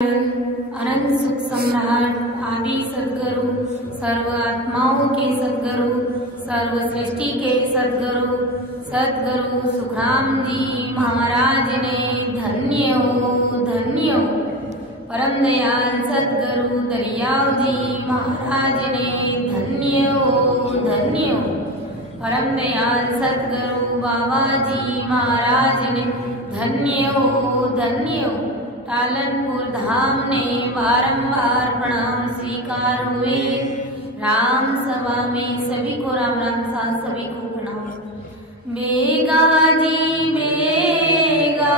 अनंत सुख सम्राट आदि सदगुरु, सर्व आत्माओं के सदगुरु, सर्व सृष्टि के सदगुरु सदगुरु सुखराम जी महाराज ने धन्य हो परम दयाल सदगुरु दरियाव जी महाराज ने धन्य हो परम दयाल सदगुरु बाबा जी महाराज ने धन्य हो। टालनपुर धाम ने बारंबार प्रणाम स्वीकार हुए। राम सभा में सभी को राम राम साथ सभी को प्रणाम। बेगा जी बेगा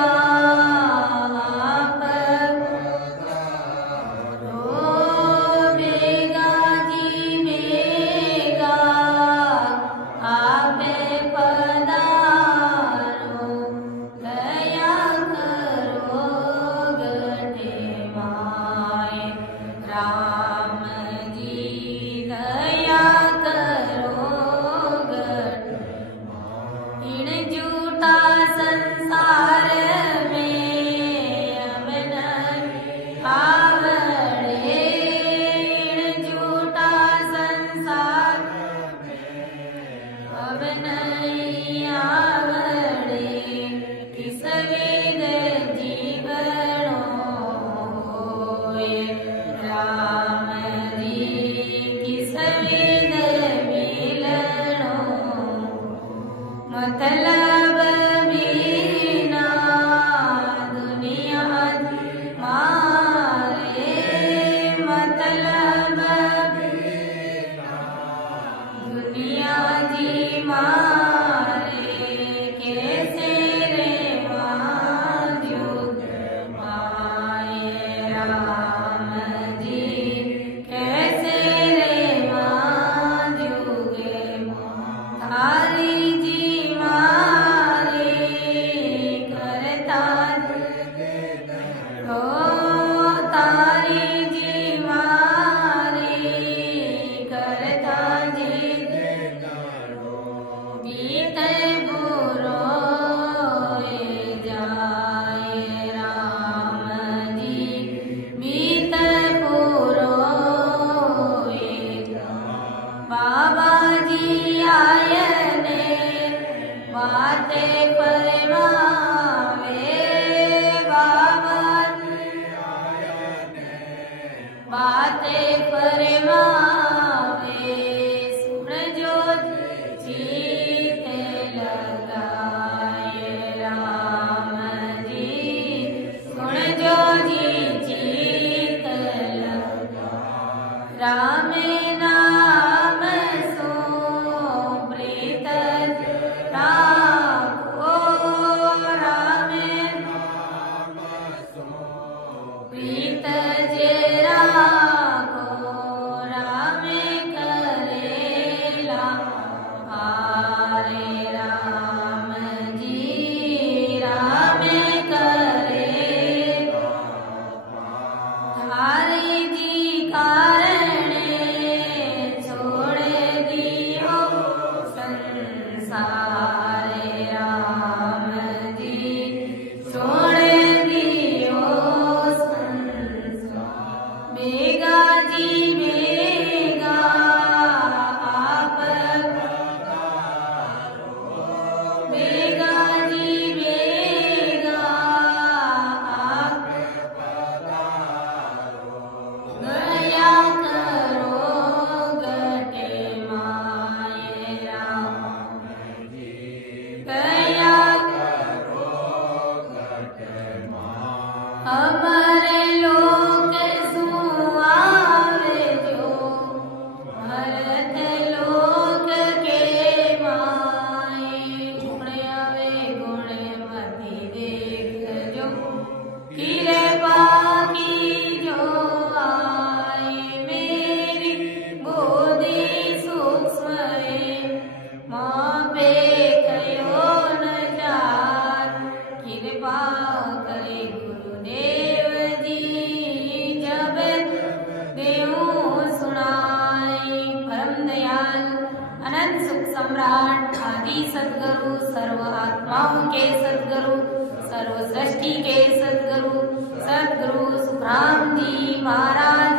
सुखराम जी महाराज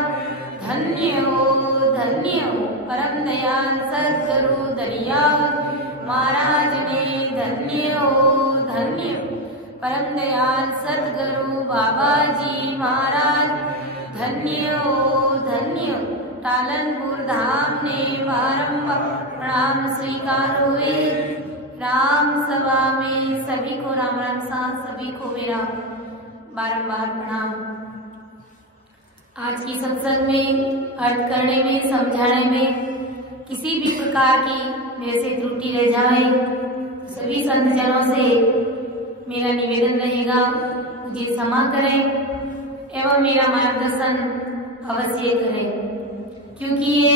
धन्य हो परम दयाल सद्गुरु दरियावत महाराज ने धन्य हो परम दयाल सद्गुरु बाबा जी महाराज धन्य हो टालनपुर धाम ने बारंबार प्रणाम स्वीकार हुए। राम सभा में सभी को राम राम साथ सभी को मेरा बारंबार प्रणाम। आज की सत्संग में अर्थ करने में समझाने में किसी भी प्रकार की मेरे से त्रुटि रह जाए तो सभी संत जनों से मेरा निवेदन रहेगा मुझे क्षमा करें एवं मेरा मार्गदर्शन अवश्य करें, क्योंकि ये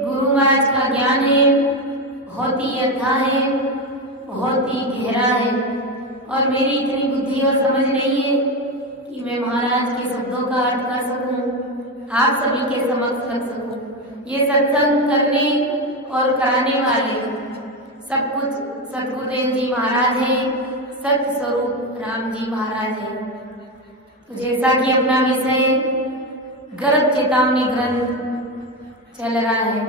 गुरु महाराज का ज्ञान है, बहुत ही अथाह है, बहुत ही गहरा है और मेरी इतनी बुद्धि और समझ नहीं है कि मैं महाराज के शब्दों का अर्थ कर सकूं, आप सभी के समक्ष रख सकूं। ये सत्संग करने और कराने वाले सब कुछ सद्गुरुदेव जी महाराज हैं, सत्य स्वरूप राम जी महाराज हैं। तो जैसा कि अपना विषय गर्भ चेतावनी ग्रंथ चल रहा है,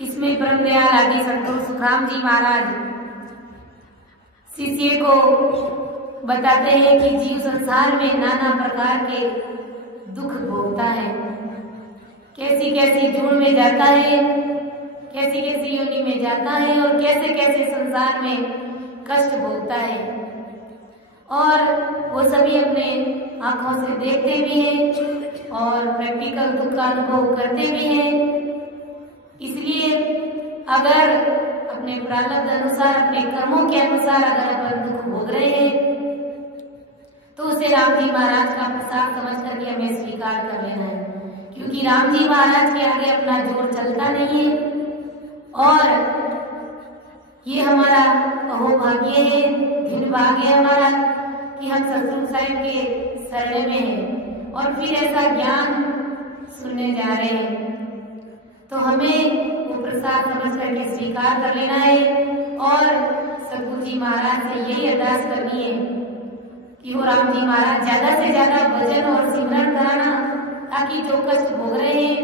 इसमें परम दयाल आदि सद्गुरु सुखराम जी महाराज शिष्य को बताते हैं कि जीव संसार में नाना प्रकार के दुख भोगता है, कैसी कैसी जूड़ में जाता है, कैसी कैसी योनि में जाता है और कैसे कैसे संसार में कष्ट भोगता है और वो सभी अपने आंखों से देखते भी हैं और प्रैक्टिकल दुख का अनुभव करते भी हैं। इसलिए अगर अपने प्रारब्ध अनुसार अपने कर्मों के अनुसार अगर अपन दुख भोग रहे हैं तो उसे राम जी महाराज का प्रसाद समझ करके हमें स्वीकार कर लेना है, क्योंकि राम जी महाराज के आगे अपना जोर चलता नहीं है और ये हमारा अहोभाग्य है, दिन भाग्य है हमारा कि हम सतगुरु साहिब के शरण में हैं और फिर ऐसा ज्ञान सुनने जा रहे हैं। तो हमें वो प्रसाद समझ करके स्वीकार कर लेना है और सतगुरु जी महाराज से यही अरदास करनी है कि वो राम जी महाराज ज्यादा से ज्यादा भजन और सिमरन कराना, ताकि जो कष्ट भोग रहे हैं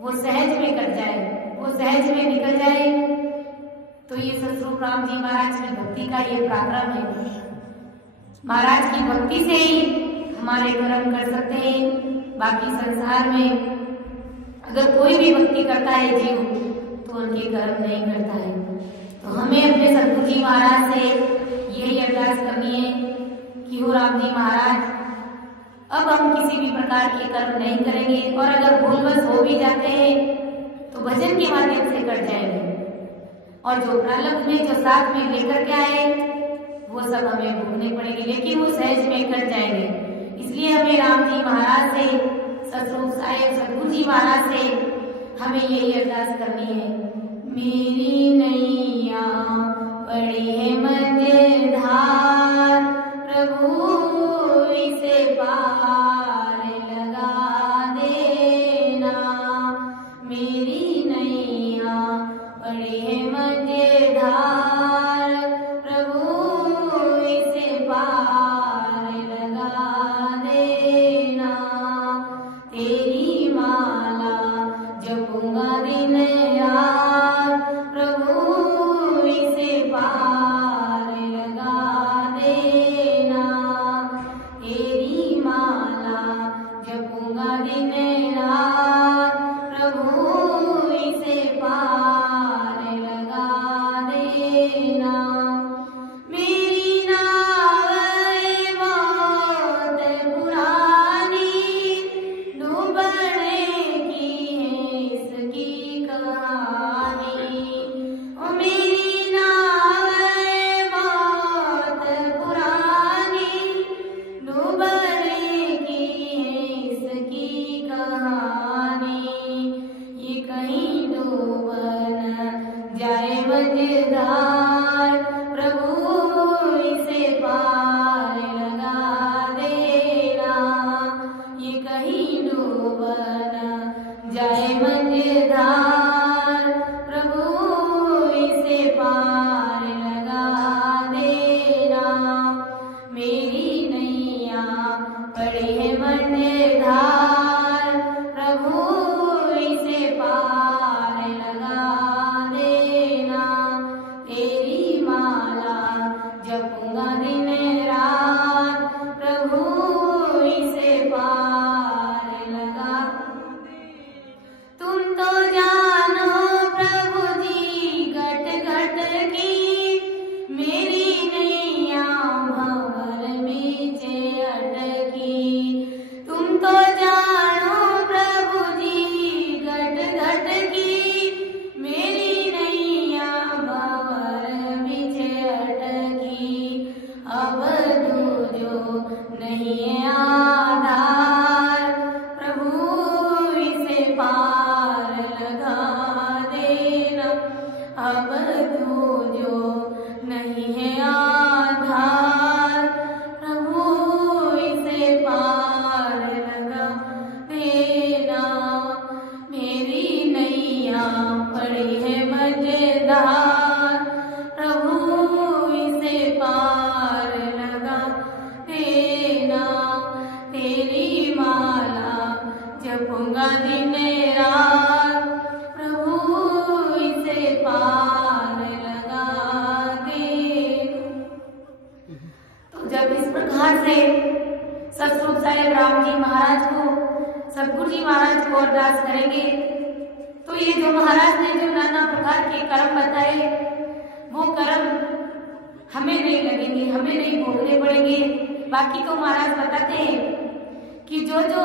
वो सहज में कट जाए, वो सहज में निकल जाए। तो ये सतस्वरूप राम जी महाराज की भक्ति का ये पराक्रम है। महाराज की भक्ति से ही हमारे कर्म कर सकते हैं। बाकी संसार में अगर कोई भी भक्ति करता है जीव तो उनके कर्म नहीं करता है। तो हमें अपने सतगुरु जी महाराज से यही अरदास करनी है कि हो राम जी महाराज अब हम किसी भी प्रकार के कर्म नहीं करेंगे और अगर भूलवश हो भी जाते हैं तो भजन के माध्यम से कट जाएंगे और जो प्रारब्ध में जो साथ में लेकर के आए वो सब हमें भोगने पड़ेंगे, लेकिन वो सहज में कट जाएंगे। इसलिए हमें राम जी महाराज से, सतस्वरूप साहिब सतगुरु जी महाराज से हमें यही अरदास करनी है। मेरी नैया बड़ी है मझधार, प्रभु इसे पार लगा देना। मेरी नैया बड़ी है मझधार, प्रभु रहूंगा दिन रात, प्रभु इसे पार लगा दे। तो जब इस प्रकार से सतरूप साहिब राम जी महाराज को, सतगुरु जी महाराज को अरदास करेंगे तो ये जो महाराज ने जो नाना प्रकार के कर्म बताए वो कर्म हमें नहीं लगेंगे, हमें नहीं भोगने पड़ेंगे। बाकी तो महाराज बताते हैं कि जो जो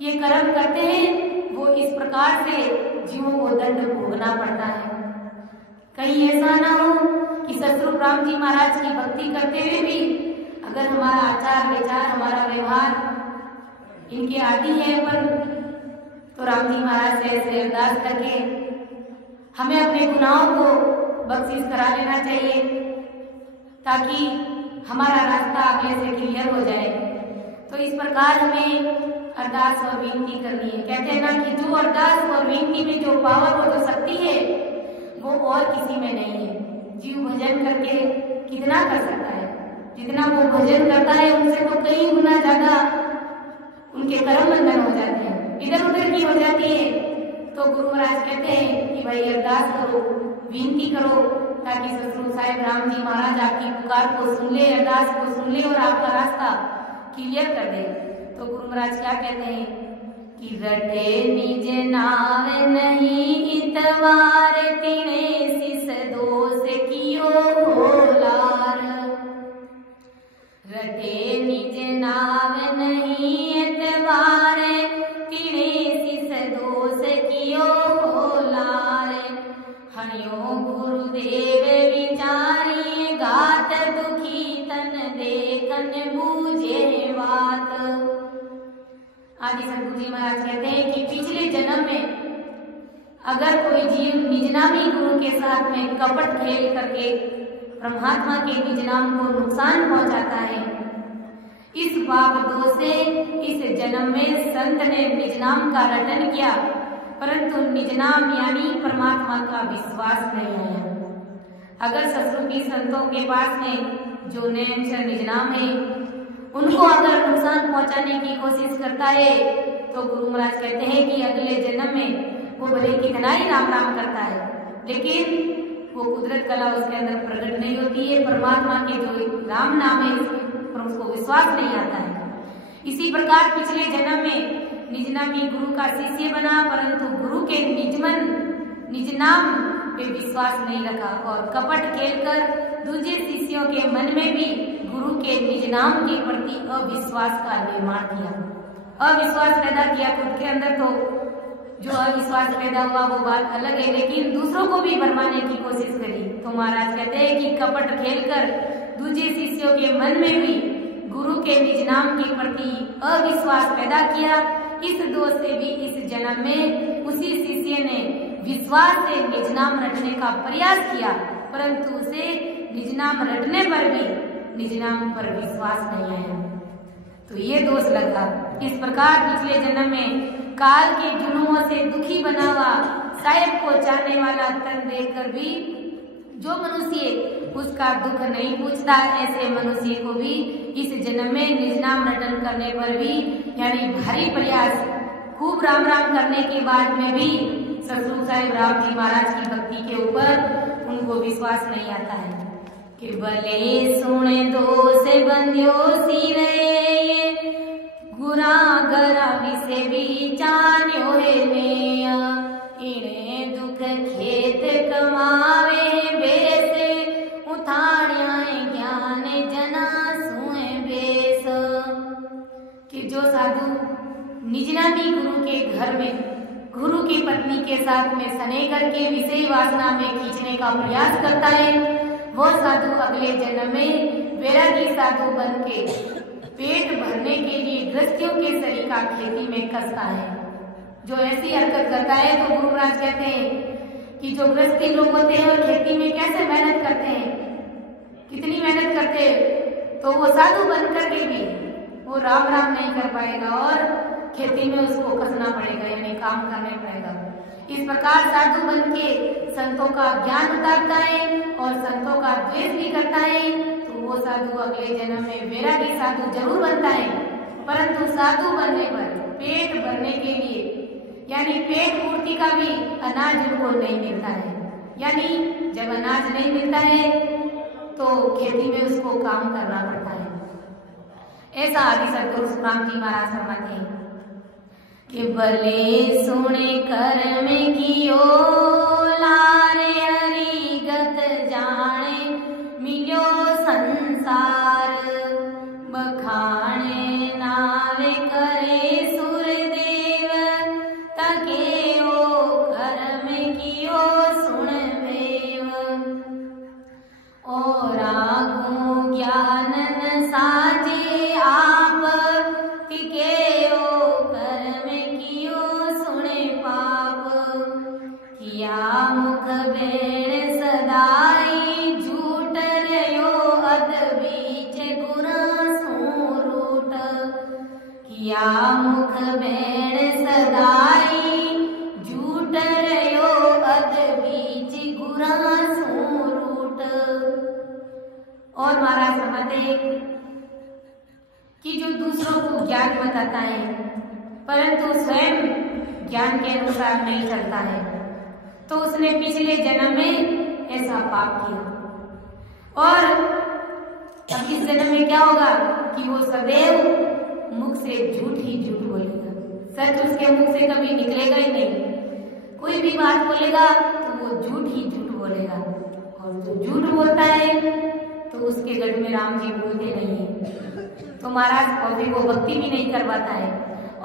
ये कर्म करते हैं वो इस प्रकार से जीवों को दंड भोगना पड़ता है। कहीं ऐसा ना हो कि सतरूप राम जी महाराज की भक्ति करते हुए भी अगर हमारा आचार विचार, हमारा व्यवहार इनके आदि है अपन, तो राम जी महाराज से ऐसे अरदास करके हमें अपने गुनाहों को बख्शिश करा लेना चाहिए ताकि हमारा रास्ता अगले से क्लियर हो जाए। तो इस प्रकार हमें अरदास और विनती करनी है। कहते हैं ना कि जो अरदास और विनती में जो पावर और जो शक्ति है वो और किसी में नहीं है। जीव भजन करके कितना कर सकता है, जितना वो भजन करता है उनसे तो कई गुना ज्यादा उनके कर्म बंधन हो जाते हैं, इधर उधर की हो जाती है। तो गुरु महाराज कहते हैं कि भाई अरदास करो, विनती करो ताकि सतरूप साहिब राम जी महाराज आपकी पुकार को सुन ले, अरदास को सुन ले और आपका रास्ता क्लियर कर दे। तो गुरु महाराज क्या कहते हैं कि रटे निज नाव नहीं इतवार, तिने सिस दोष कियो लार। रटे निज नाव नहीं इतवार, तिने सिस दोष कियो लार। हरियो गुरुदेव विचारी, गात दुखी तन देखन बूझे बात। आदि सतगुरु जी महाराज कहते हैं कि पिछले जन्म में अगर कोई जीव निजनामी गुरु के साथ में कपट खेल करके परमात्मा के निज नाम को नुकसान पहुंचाता है, इस पाप दोष से इस जन्म में संत ने निज नाम का रटन किया परंतु निज नाम यानी परमात्मा का विश्वास नहीं आया। अगर सतरूपी संतों के पास में जो नयनचर निज नाम है उनको अगर नुकसान पहुंचाने की कोशिश करता है तो गुरु महाराज कहते हैं कि अगले जन्म में वो भले कितना ही राम राम करता है लेकिन वो कुदरत कला उसके अंदर प्रकट नहीं होती है। परमात्मा के जो राम नाम है पर उसको विश्वास नहीं आता है। इसी प्रकार पिछले जन्म में निजनामी गुरु का शिष्य बना परंतु गुरु के निज नाम पे विश्वास नहीं रखा और कपट खेलकर दूसरे शिष्यों के मन में भी गुरु के निज नाम के प्रति अविश्वास का निर्माण किया, अविश्वास पैदा किया। खुद के अंदर तो जो अविश्वास पैदा हुआ वो बात अलग है लेकिन दूसरों को भी भरमाने की कोशिश करी। तो महाराज कहते हैं कि कपट खेलकर दूसरे शिष्यों के मन में भी गुरु के निज नाम के प्रति अविश्वास पैदा किया। इस दोष से भी इस जन्म में उसी शिष्य ने विश्वास से निज नाम रटने का प्रयास किया परंतु उसे निज नाम रटने पर भी निज नाम पर विश्वास नहीं आया तो ये दोष लगा। इस प्रकार पिछले जन्म में काल के जुनूनों से दुखी बना हुआ साहिब को चाहने वाला तन देखकर भी जो मनुष्य उसका दुख नहीं पूछता ऐसे मनुष्य को भी इस जन्म में निज नाम रटन करने पर भी यानी भारी प्रयास खूब राम राम करने के बाद में भी सतरूप साहिब राम जी महाराज की भक्ति के ऊपर उनको विश्वास नहीं आता है कि भले सुने दोष बंध्यो सिरे गुरा गरा विसे विचान्यो है मेया इने दुख खेत कमावे बेसे उठाड़िया ज्ञान जना सुए बेस। कि जो साधु निजनामी गुरु के घर में गुरु की पत्नी के साथ में सने करके विषय वासना में खींचने का प्रयास करता है वो साधु अगले जन्म में वैरागी साधु बन के पेट भरने के लिए गृहस्थियों के सरीका खेती में कसता है। जो ऐसी हरकत करता है तो गुरु महाराज कहते हैं कि जो गृहस्थी लोग होते हैं और खेती में कैसे मेहनत करते हैं, कितनी मेहनत करते हैं तो वो साधु बन करके भी वो राम राम नहीं कर पाएगा और खेती में उसको कसना पड़ेगा यानी काम करना पड़ेगा। इस प्रकार साधु बन के संतों का ज्ञान उतारता है और संतों का द्वेष भी करता है तो वो साधु अगले जन्म में वैरागी साधु जरूर बनता है परंतु साधु बनने पर पेट भरने के लिए, यानी पेट पूर्ति का भी अनाज उनको नहीं मिलता है। यानी जब अनाज नहीं मिलता है तो खेती में उसको काम करना पड़ता है। ऐसा आदि सतगुरु सुखराम जी महाराज फरमाते हैं कि भले सुने कर्म कियो लारे हरिगत जाने मिलो संसार बखाने नावे करे सुरदेव तके ओ कर्म कियो सुन देव और आगू ज्ञान साजे आप तिके ओ कर्म कियो सुने पाप किया मुख बेण सदाई झूठ रयो अद बीच गुरा सूरूट किया मुख बेण सदाई झूठ रयो अद बीच गुरा सूरूट। और महाराज फरमाते कि जो दूसरों को ज्ञान बताता है परंतु स्वयं ज्ञान के अनुसार नहीं चलता है तो उसने पिछले जन्म में ऐसा पाप किया और अब इस जन्म में क्या होगा कि वो सदैव मुख से झूठ ही झूठ बोलेगा। सच उसके मुख से कभी निकलेगा ही नहीं। कोई भी बात बोलेगा तो वो झूठ ही झूठ बोलेगा और जो झूठ बोलता है तो उसके गढ़ में राम जी बोलते नहीं है तो महाराज और फिर वो भक्ति भी नहीं कर पाता है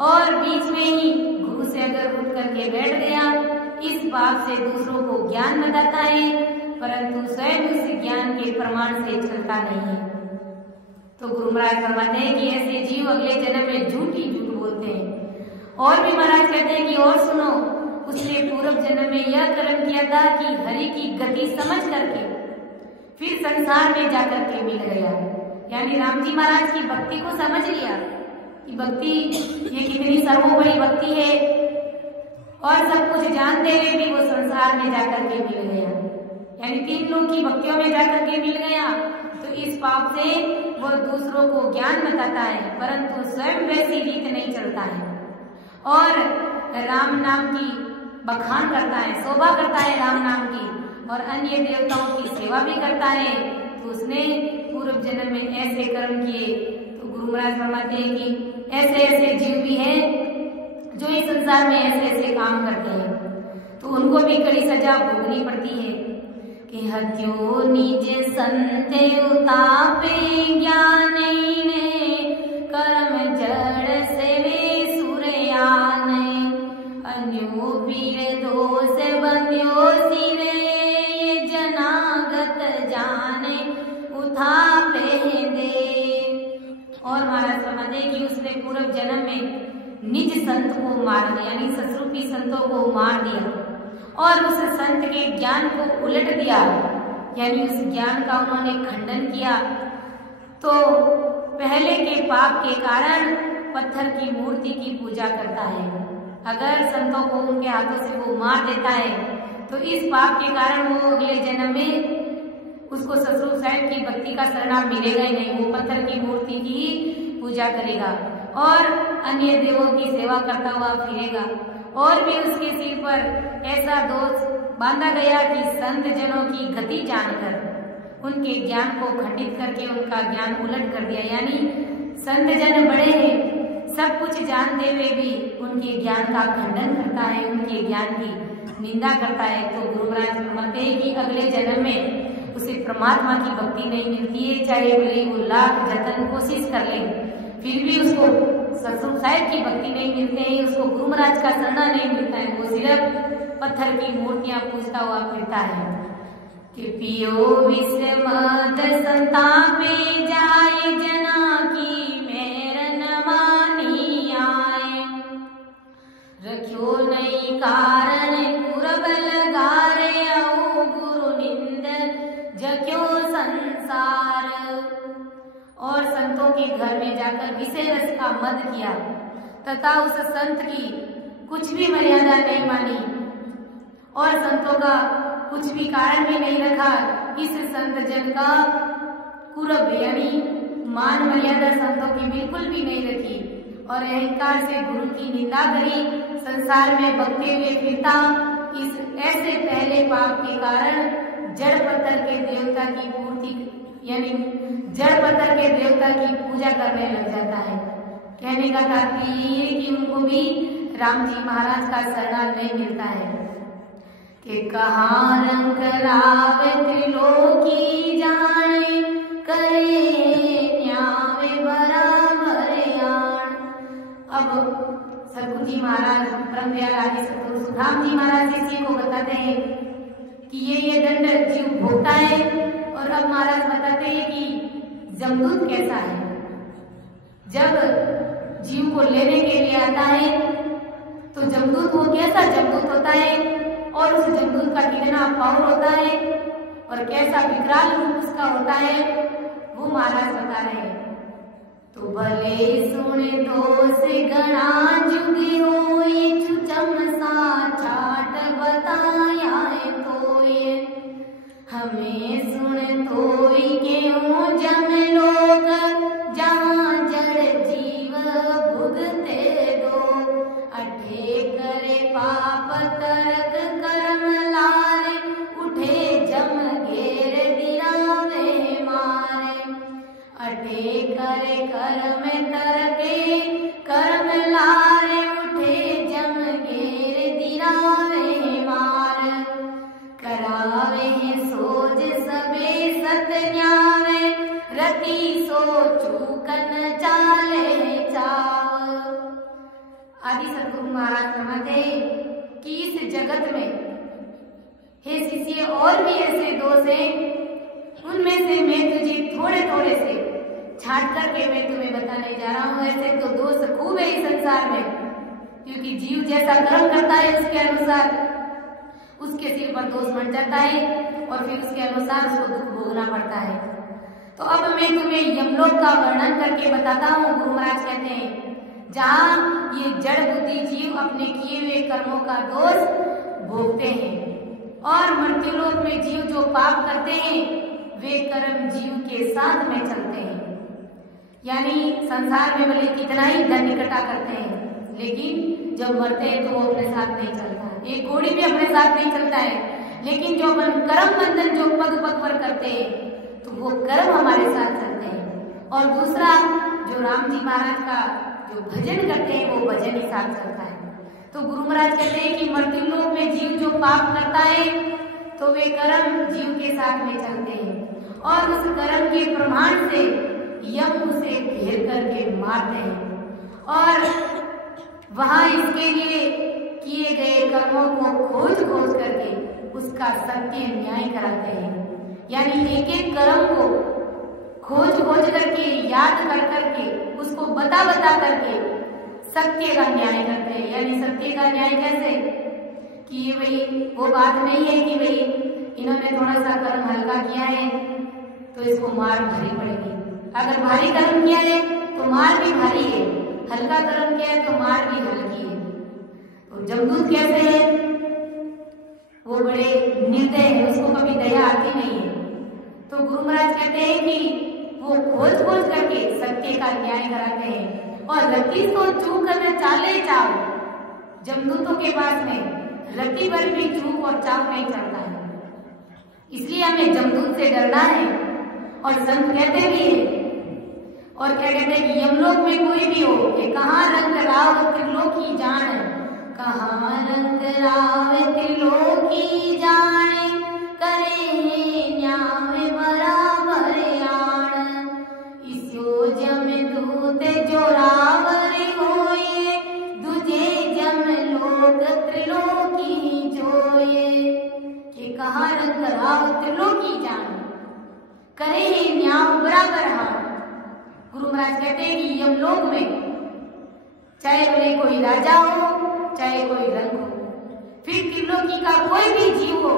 और बीच में ही गुरु से अगर उठ करके बैठ गया इस बात से दूसरों को ज्ञान बताता है परंतु स्वयं उस ज्ञान के प्रमाण से चलता नहीं है। तो गुरु महाराज फरमाते हैं कि ऐसे जीव अगले जन्म में झूठ ही झूठ बोलते हैं। और भी महाराज कहते हैं कि और सुनो, उसने पूर्व जन्म में यह कर्म किया था कि हरि की गति समझ करके फिर संसार में जाकर के मिल गया। यानी राम जी महाराज की भक्ति को समझ लिया कि भक्ति ये कितनी सर्वोपरि भक्ति है और सब कुछ जानते हुए भी वो संसार में जाकर के मिल गया। यानी तीन लोग की भक्तियों में जाकर के मिल गया तो इस पाप से वो दूसरों को ज्ञान बताता है परंतु स्वयं वैसी रीत नहीं चलता है और राम नाम की बखान करता है, शोभा करता है राम नाम की और अन्य देवताओं की सेवा भी करता है। तो उसने पूर्व जन्म में ऐसे कर्म किए। तो गुरु महाराज फरमाते हैं कि ऐसे ऐसे जीव भी हैं जो इस संसार में ऐसे ऐसे काम करते हैं तो उनको भी कड़ी सजा भोगनी पड़ती है कि हत्यो निज संत उतापे ज्ञान कर्म जड़ से वे सुरयान अन्यो वीर दोष बंध्यो सिरे जनागत जाने उठापे दे। और महाराज फरमाते कि उसने पूर्व जन्म में निज संत को मार दिया, यानी ससुरूपी संतों को मार दिया और उस संत के ज्ञान को उलट दिया, यानी उस ज्ञान का उन्होंने खंडन किया। तो पहले के पाप के कारण पत्थर की मूर्ति की पूजा करता है। अगर संतों को उनके हाथों से वो मार देता है तो इस पाप के कारण वो अगले जन्म में उसको ससुर साहब की भक्ति का शरणार्थ मिलेगा ही नहीं। वो पत्थर की मूर्ति की पूजा करेगा और अन्य देवों की सेवा करता हुआ फिरेगा। और भी उसके सिर पर ऐसा दोष बांधा गया कि संत जनों की गति जानकर उनके ज्ञान को खंडित करके उनका ज्ञान उलट कर दिया। यानी संत जन बड़े हैं, सब कुछ जानते हुए भी उनके ज्ञान का खंडन करता है, उनके ज्ञान की निंदा करता है। तो गुरु महाराज फरमाते हैं कि अगले जन्म में उसे परमात्मा की भक्ति नहीं मिलती है, चाहे भले वो लाख जतन कोशिश कर ले फिर भी उसको ससुर साहब की भक्ति नहीं मिलते हैं, उसको गुरु महाराज का शरणा नहीं मिलता है। वो सिर्फ पत्थर की मूर्तियां पूजता हुआ फिरता है कि पियो विष मद संतापे जाए जना की मेर न मानी आए रख्यो नहीं कारण पूरब लगारे औ गुरु निंद जक्यो संसार। और संतों के घर में जाकर विषय रस का मद किया तथा उस संत की कुछ भी मर्यादा नहीं मानी और संतों का कुछ भी कारण भी नहीं रखा। इस संत जन का कुरब यानी मान मर्यादा संतों की बिल्कुल भी नहीं रखी और अहंकार से गुरु की निंदा करी, संसार में बकते हुए फिरता। इस ऐसे पहले पाप के कारण जड़ पत्थर के देवता की पूर्ति यानी जड़ पत्थर के देवता की पूजा करने लग जाता है। कहने का तात्पर्य ये कि उनको भी राम जी महाराज का शरण नहीं मिलता है कि कहाँ रंग रावे त्रिलोकी जाने, करे न्यावे बराबर यान। अब सतगुरु जी महाराज ब्रह्मदयाल सतगुरु सुखराम जी महाराज इसी को बताते हैं कि ये दंड जीव भोगता है। और अब महाराज बताते हैं कि जमदूत कैसा है। जब जीव को लेने के लिए आता है तो जमदूत वो कैसा जमदूत होता है और उस जमदूत का कितना पावर होता है और कैसा विकराल रूप उसका होता है, वो महाराज बता रहे हैं। तो भले सुने दोष गणा जुगे होए, चुचम सा छाट बताया है तोये। हमें सुन तोई क्यों जम लोग, जहाँ जड़ जीव भुगते दो। अठे करे पाप तरक कर्म लारे, उठे जम घेर गिरावे मारे। अठे करे कर्म तरके कर्म लारे, उठे जम घेर गिरावे मार। करावे सोच सबे सत न्यावे, रति सो चूकन चाले चाव। आदि सतगुरु महाराज फरमाते कि इस जगत में हे शिष्य और भी ऐसे दोष हैं, उनमें से मैं तुझे थोड़े थोड़े से छांट करके मैं तुम्हें बताने जा रहा हूँ। ऐसे तो दोष खूब है इस संसार में, क्योंकि जीव जैसा कर्म करता है उसके अनुसार उसके सिर पर दोष बन जाता है और फिर उसके अनुसार उसको दुख भोगना पड़ता है। तो अब मैं तुम्हें यमलोक का वर्णन करके बताता हूँ। गुरु महाराज कहते हैं जहाँ ये जड़ बुद्धि जीव अपने किए हुए कर्मों का दोष भोगते हैं और मृत्युलोक में जीव जो पाप करते हैं वे कर्म जीव के साथ में चलते हैं। यानी संसार में भले कितना ही धन इकट्ठा करते हैं, लेकिन जब मरते हैं तो वो अपने साथ नहीं चलता। एक घोड़ी भी अपने साथ नहीं चलता है, लेकिन जो कर्म बंधन जो पग पग पर करते हैं तो वो कर्म हमारे साथ चलते हैं। और दूसरा जो राम जी महाराज का जो भजन करते हैं वो भजन ही साथ चलता है। तो गुरु महाराज कहते हैं कि मृत्युलोक में जीव जो पाप करता है तो वे कर्म जीव के साथ में चलते हैं और उस कर्म के प्रमाण से यम उसे घेर करके मारते हैं और वहां इसके लिए किए गए कर्मों को खोज खोज करके उसका सत्य न्याय कराते हैं। यानी एक एक कर्म को खोज खोज करके याद कर करके उसको बता बता करके सत्य का न्याय करते हैं। यानी सत्य का न्याय कैसे कि ये भाई वो बात नहीं है कि भाई इन्होंने थोड़ा सा कर्म हल्का किया है तो इसको मार भारी पड़ेगी। अगर भारी कर्म किया है तो मार भी भारी है, हल्का कर्म किया है तो मार भी हल्की है। तो जमदूत कैसे है, वो बड़े निर्दय है, उसको कभी दया आती नहीं है। तो गुरु महाराज कहते हैं कि वो खोज खोज करके सत्य का न्याय कराते हैं और रति को चूक करना चाले चाव। जमदूतों के पास में रति पर भी चूक और चाव नहीं चलता है, इसलिए हमें जमदूत से डरना है। और संत कहते भी है और क्या कहते हैं कि यमलोक में कोई भी हो कि कहाँ रंग राव त्रिलोकी जान, कहाँ रंग राव त्रिलोकी जाने, करे न्याय बराबर यान। इसो जम दूत जोरावर होए, दूजे जम लोक त्रिलोकी जोए। कि कहाँ रंग राव त्रिलोकी जान, करे न्याय बराबर हान। गुरु महाराज कहते हैं कि यमलोक में चाहे भले कोई राजा हो चाहे कोई रंग हो, फिर त्रिलोकी का कोई भी जीव हो,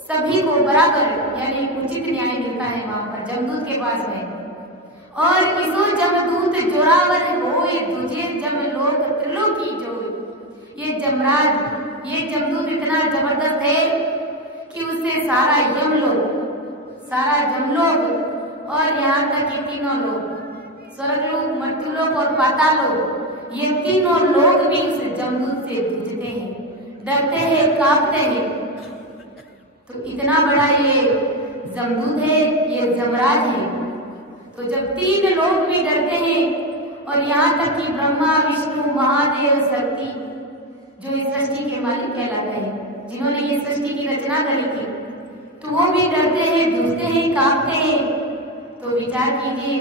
सभी को बराबर यानी उचित न्याय मिलता है वहां पर जमदूत के पास में। और इसो जमदूत जोरावर होए, तुझे जम लोक त्रिलोकी जो। ये जमराज ये जमदूत इतना जबरदस्त है कि उससे सारा यमलोक, सारा जमलोक और यहाँ तक कि तीनों लोग स्वर्गलोक, मर्त्युलोक और पातालोक, ये तीनों लोग भी उस जमदूत से भिजते हैं, डरते हैं, कांपते हैं। तो इतना बड़ा ये जमदूत है, ये जमराज है। तो जब तीन लोग भी डरते हैं और यहाँ तक कि ब्रह्मा, विष्णु, महादेव, शक्ति जो इस सृष्टि के मालिक कहलाते हैं, जिन्होंने ये सृष्टि की रचना करी थी, तो वो भी डरते हैं, डूबते हैं, कांपते हैं। तो विचार कीजिए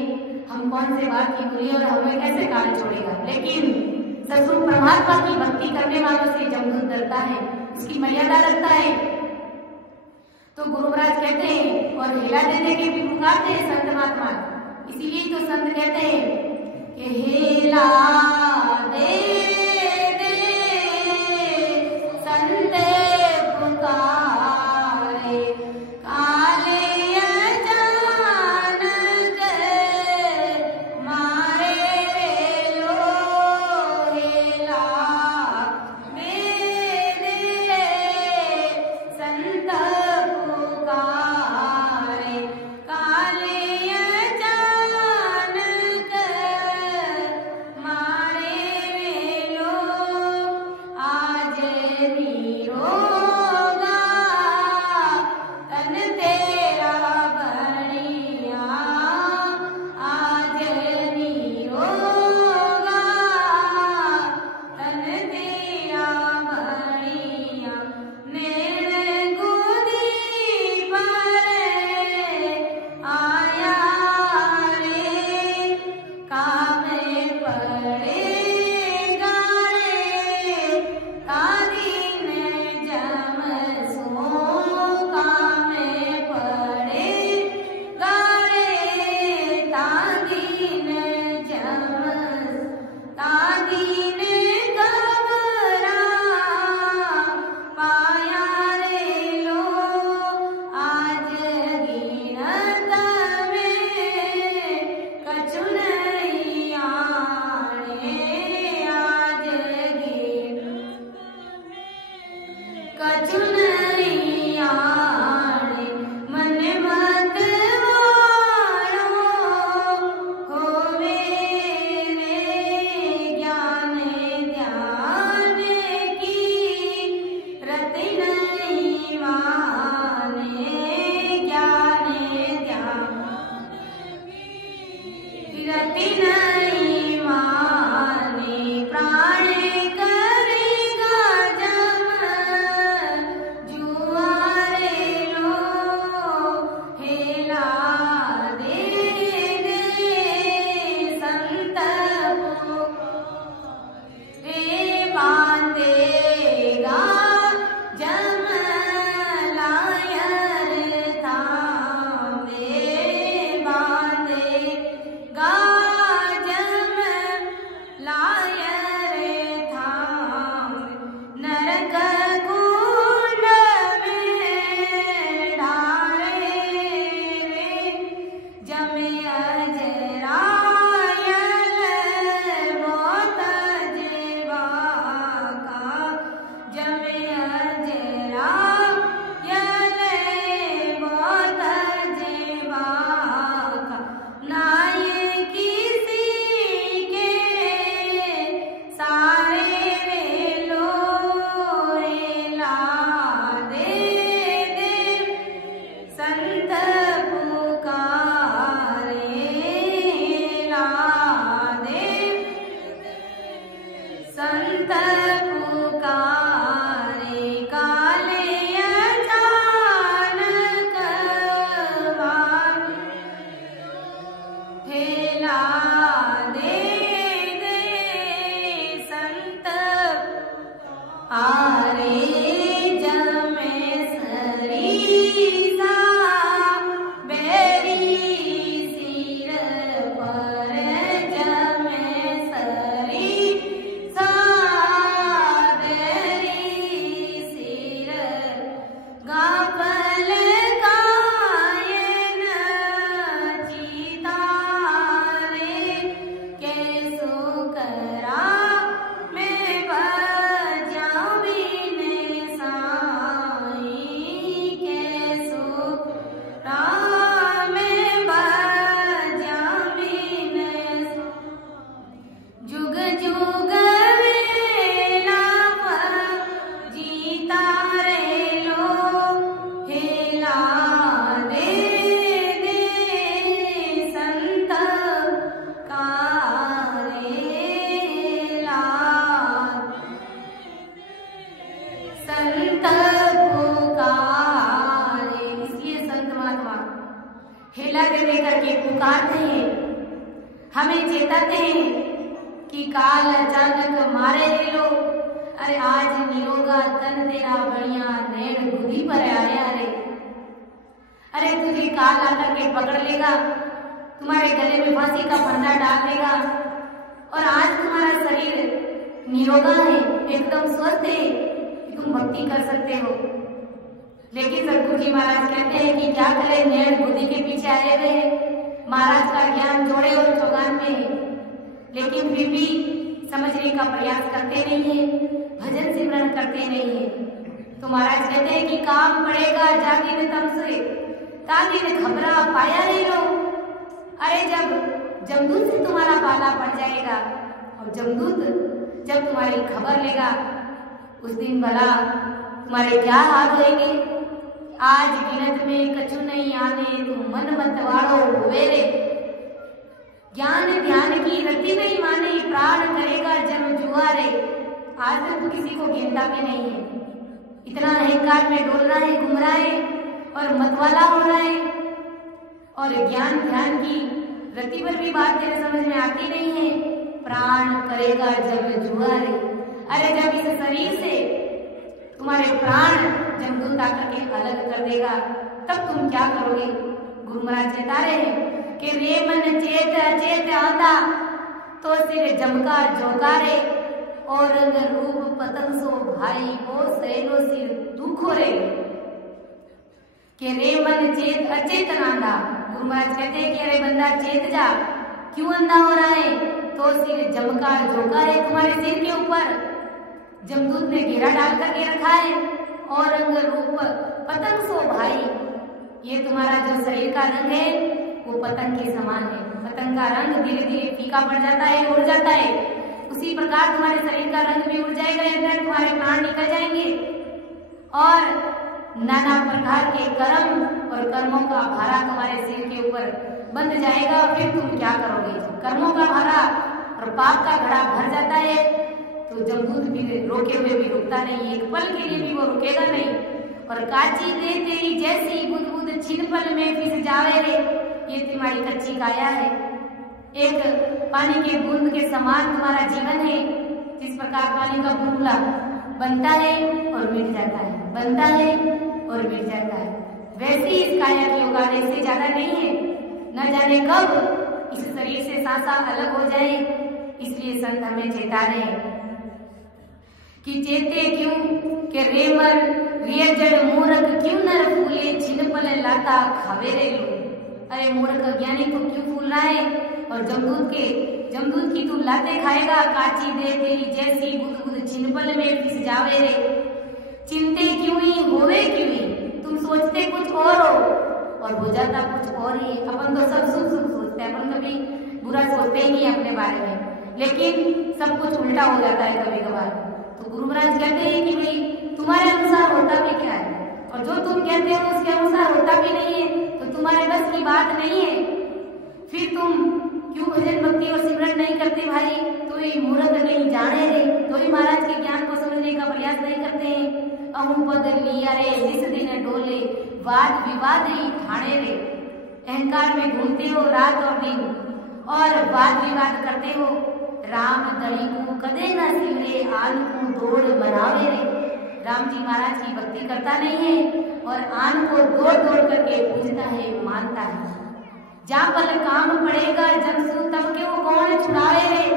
हम कौन से बात की बुरी और हमें कैसे कान छोड़ेगा। लेकिन सचमुच परमात्मा की भक्ति करने वालों से जमदूत डरता है, उसकी मर्यादा रखता है। तो गुरु महाराज कहते हैं और हेला दे दे के भी पुकारते हैं संत महात्मा, इसीलिए तो संत कहते हैं कि हेला दे दे संत पुकारे, काले अचानक मारे लो, हेला दे दे संत पुकारे, काले अचानक मारे लो, आज निरोगा तन तेरा बढ़िया, आज निरोगा तन तेरा बढ़िया, मेरे गोदी पर आया रे, कामे पड़ेगा रे, तादीन जम सो, कामे पड़ेगा रे, तादीन जम, तादीन घबरा पाया रे लो, आज गिनत में कछु नहीं आने, आज गिनत में कछु नहीं आने, मन मत वायो होवे रे, ज्ञान ध्यान की रति नहीं माने, ज्ञान ध्यान की रति नहीं माने, प्राण करेगा जम जुआरे लो, हेला दे दे संत रे, बांधेगा जम लायर थामे, बांधेगा जम लायर जुग वेला जीता रे लो हेला दे संत कारेला संत पुकारे। इसलिए संत महात्मा हेला दे दे करके पुकारते हैं, हमें चेताते हैं कि काल अचानक मारे ले लो। अरे आज निरोगा तन तेरा बढ़िया नैन बुद्धि पर आया रे। अरे तुझे काल आकर के पकड़ लेगा, तुम्हारे गले में फांसी का फंदा डाल देगा। और आज तुम्हारा शरीर निरोगा है, एकदम स्वस्थ है कि तुम भक्ति कर सकते हो। लेकिन सतगुरु जी महाराज कहते हैं कि क्या करें, नैन बुद्धि के पीछे आए हुए हैं। महाराज का ज्ञान जोड़े और चौगान में है, लेकिन फिर भी समझने का प्रयास करते नहीं है, भजन सिमरन करते नहीं है। तो महाराज कहते हैं कि काम पड़ेगा जागिन तम से तागिन खबरा पाया रे लो। अरे जब जमदूत से तुम्हारा पाला पड़ जाएगा और जमदूत जब तुम्हारी खबर लेगा, उस दिन भला तुम्हारे क्या हाल होंगे। आज गिनत में कछु नहीं आने, तू मन मत वाड़ो हुए रे। ज्ञान ध्यान की रति नहीं माने, प्राण करेगा जन्म जुआ रे। आज तक तो किसी को गिनता भी नहीं है, इतना अहंकार में डोल रहा है, घूम रहा है और मतवाला हो रहा है। और ज्ञान ध्यान की रति पर भी बात तेरे समझ में आती नहीं है। प्राण करेगा जन्म जुआ रे। अरे जब इस शरीर से तुम्हारे प्राण जमदूत आकर के अलग कर देगा, तब तुम क्या करोगे। गुरु महाराज चेता रहे हैं कि रे मन चेत अचेत आंधा तो सिर जमका जोकारे और रूप पतंग सो भाई ओ सहेलो सिर दुखो रे। कि रे मन चेत अचेत आंधा। गुरु महाराज कहते हैं कि अरे बंदा चेत जा, क्यों अंधा हो रहा है। तो सिर जमका जोकारे, तुम्हारे सिर के ऊपर जमदूत ने घेरा डाल करके रखा है। और रंग रूप पतंग सो भाई, ये तुम्हारा जो शरीर का रंग है वो पतंग के समान है। पतंग का रंग धीरे धीरे फीका पड़ जाता है, उड़ जाता है। उसी प्रकार तुम्हारे शरीर का रंग भी उड़ जाएगा, अंदर तुम्हारे प्राण निकल जाएंगे और नाना प्रकार के कर्म और कर्मों का भारा तुम्हारे सिर के ऊपर बंध जाएगा। फिर तुम क्या करोगे। कर्मों का भारा और पाप का घड़ा भर जाता है तो जमदूत भी रोके हुए भी रुकता नहीं, एक पल के लिए भी वो रुकेगा नहीं। और काची दे तेरी जैसी बुद बुद छिन पल में फिस जावे रे। ये तुम्हारी कच्ची काया है, एक पानी के बूंद के समान तुम्हारा जीवन है। जिस प्रकार पानी का बूंदला बनता है और मिट जाता है, बनता है और मिट जाता है, वैसे इस काया की औकात इससे ज्यादा नहीं है। न जाने कब इस शरीर से सांसा अलग हो जाए। इसलिए संत हमें चेता रहे कि चेते क्यों के रेमर रियजड़ मूर्ख क्यों नर फूले छिनपल लाता खावे रे लो। अरे मूर्ख ज्ञानी तू क्यों फूल रहा है और जमदूत की तू लाते खाएगा। काची दे तेरी जैसी बुद बुद छिनपल में फिस जावे रे। चिंते क्यों ही होवे क्यों ही, तुम सोचते कुछ और हो और हो जाता कुछ और ही। अपन तो सब सुख सुख सोचते हैं, अपन कभी बुरा सोचते ही नहीं अपने बारे में, लेकिन सब कुछ उल्टा हो जाता है कभी कभार। तो गुरु महाराज कहते हैं कि भाई तुम्हारे अनुसार होता भी क्या है और जो तुम कहते हो उसके अनुसार होता भी नहीं है, तो तुम्हारे बस की बात नहीं है। फिर तुम क्यों भजन भक्ति और सिमरन नहीं करते भाई। तो ये मूर्ख नहीं जाने रे, तो ही महाराज के ज्ञान को समझने का प्रयास नहीं करते हैं। अहू पद लिया रे जिस दिन डोले वाद विवाद ही ठाणे रे। अहंकार में घूमते हो रात और दिन और वाद विवाद करते हो। राम दड़ी को कदे न सिमरे आन को दौड़ बनावे रे। राम जी महाराज की भक्ति करता नहीं है और आन को दौड़ दौड़ करके पूजता है, मानता है। जहाँ पल काम पड़ेगा जमसू तब के वो कौन छुड़ावे रे।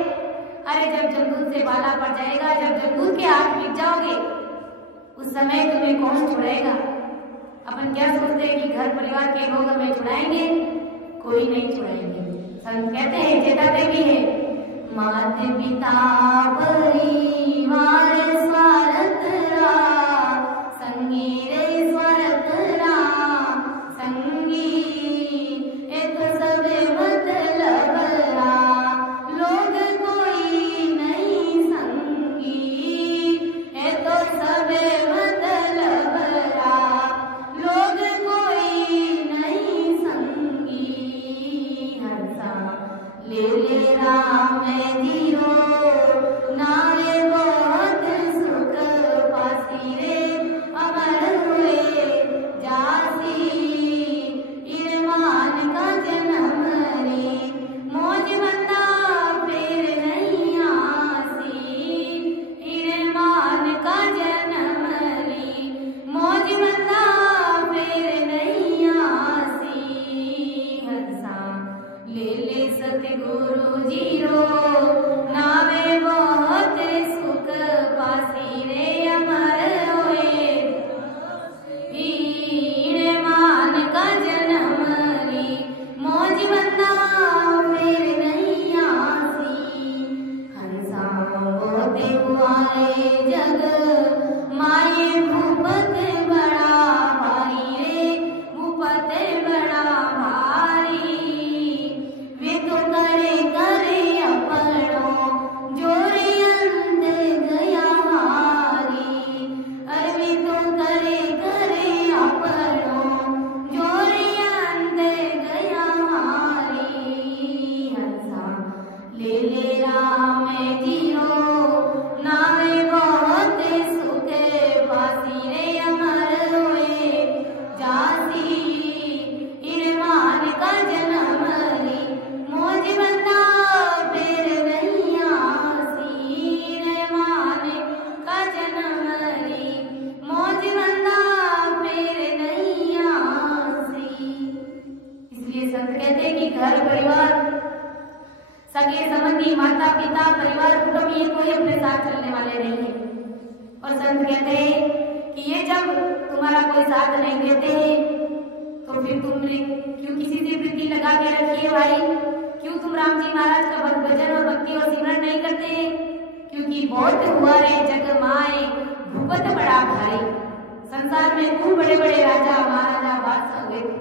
अरे जब जमदूत से बाला पड़ जाएगा, जब जमदूत के हाथ बीत जाओगे, उस समय तुम्हें कौन छुड़ाएगा। अपन क्या सोचते हैं कि घर परिवार के लोग हमें छुड़ाएंगे, कोई नहीं छुड़ाएंगे। संत कहते हैं, चेताते भी है, मात पिता परिवार स्वार्थ रा संगी रे स्वार्थ रा संगी एक सब मतलब रा लोग कोई नहीं घर परिवार, सगे संबंधी, माता पिता, परिवार, कुटुंब, ये कोई अपने साथ चलने वाले नहीं है। और संत कहते हैं कि ये जब तुम्हारा कोई साथ नहीं देते हैं तो फिर तुमने क्यों किसी से प्रीति लगा के रखी है भाई? क्यों तुम राम जी महाराज का भजन और भक्ति और सिमरन नहीं करते? क्योंकि बहुत हुआ रे जग माए भूपत बड़ा भाई। संसार में खूब बड़े बड़े राजा महाराजा बादशाह हुए थे,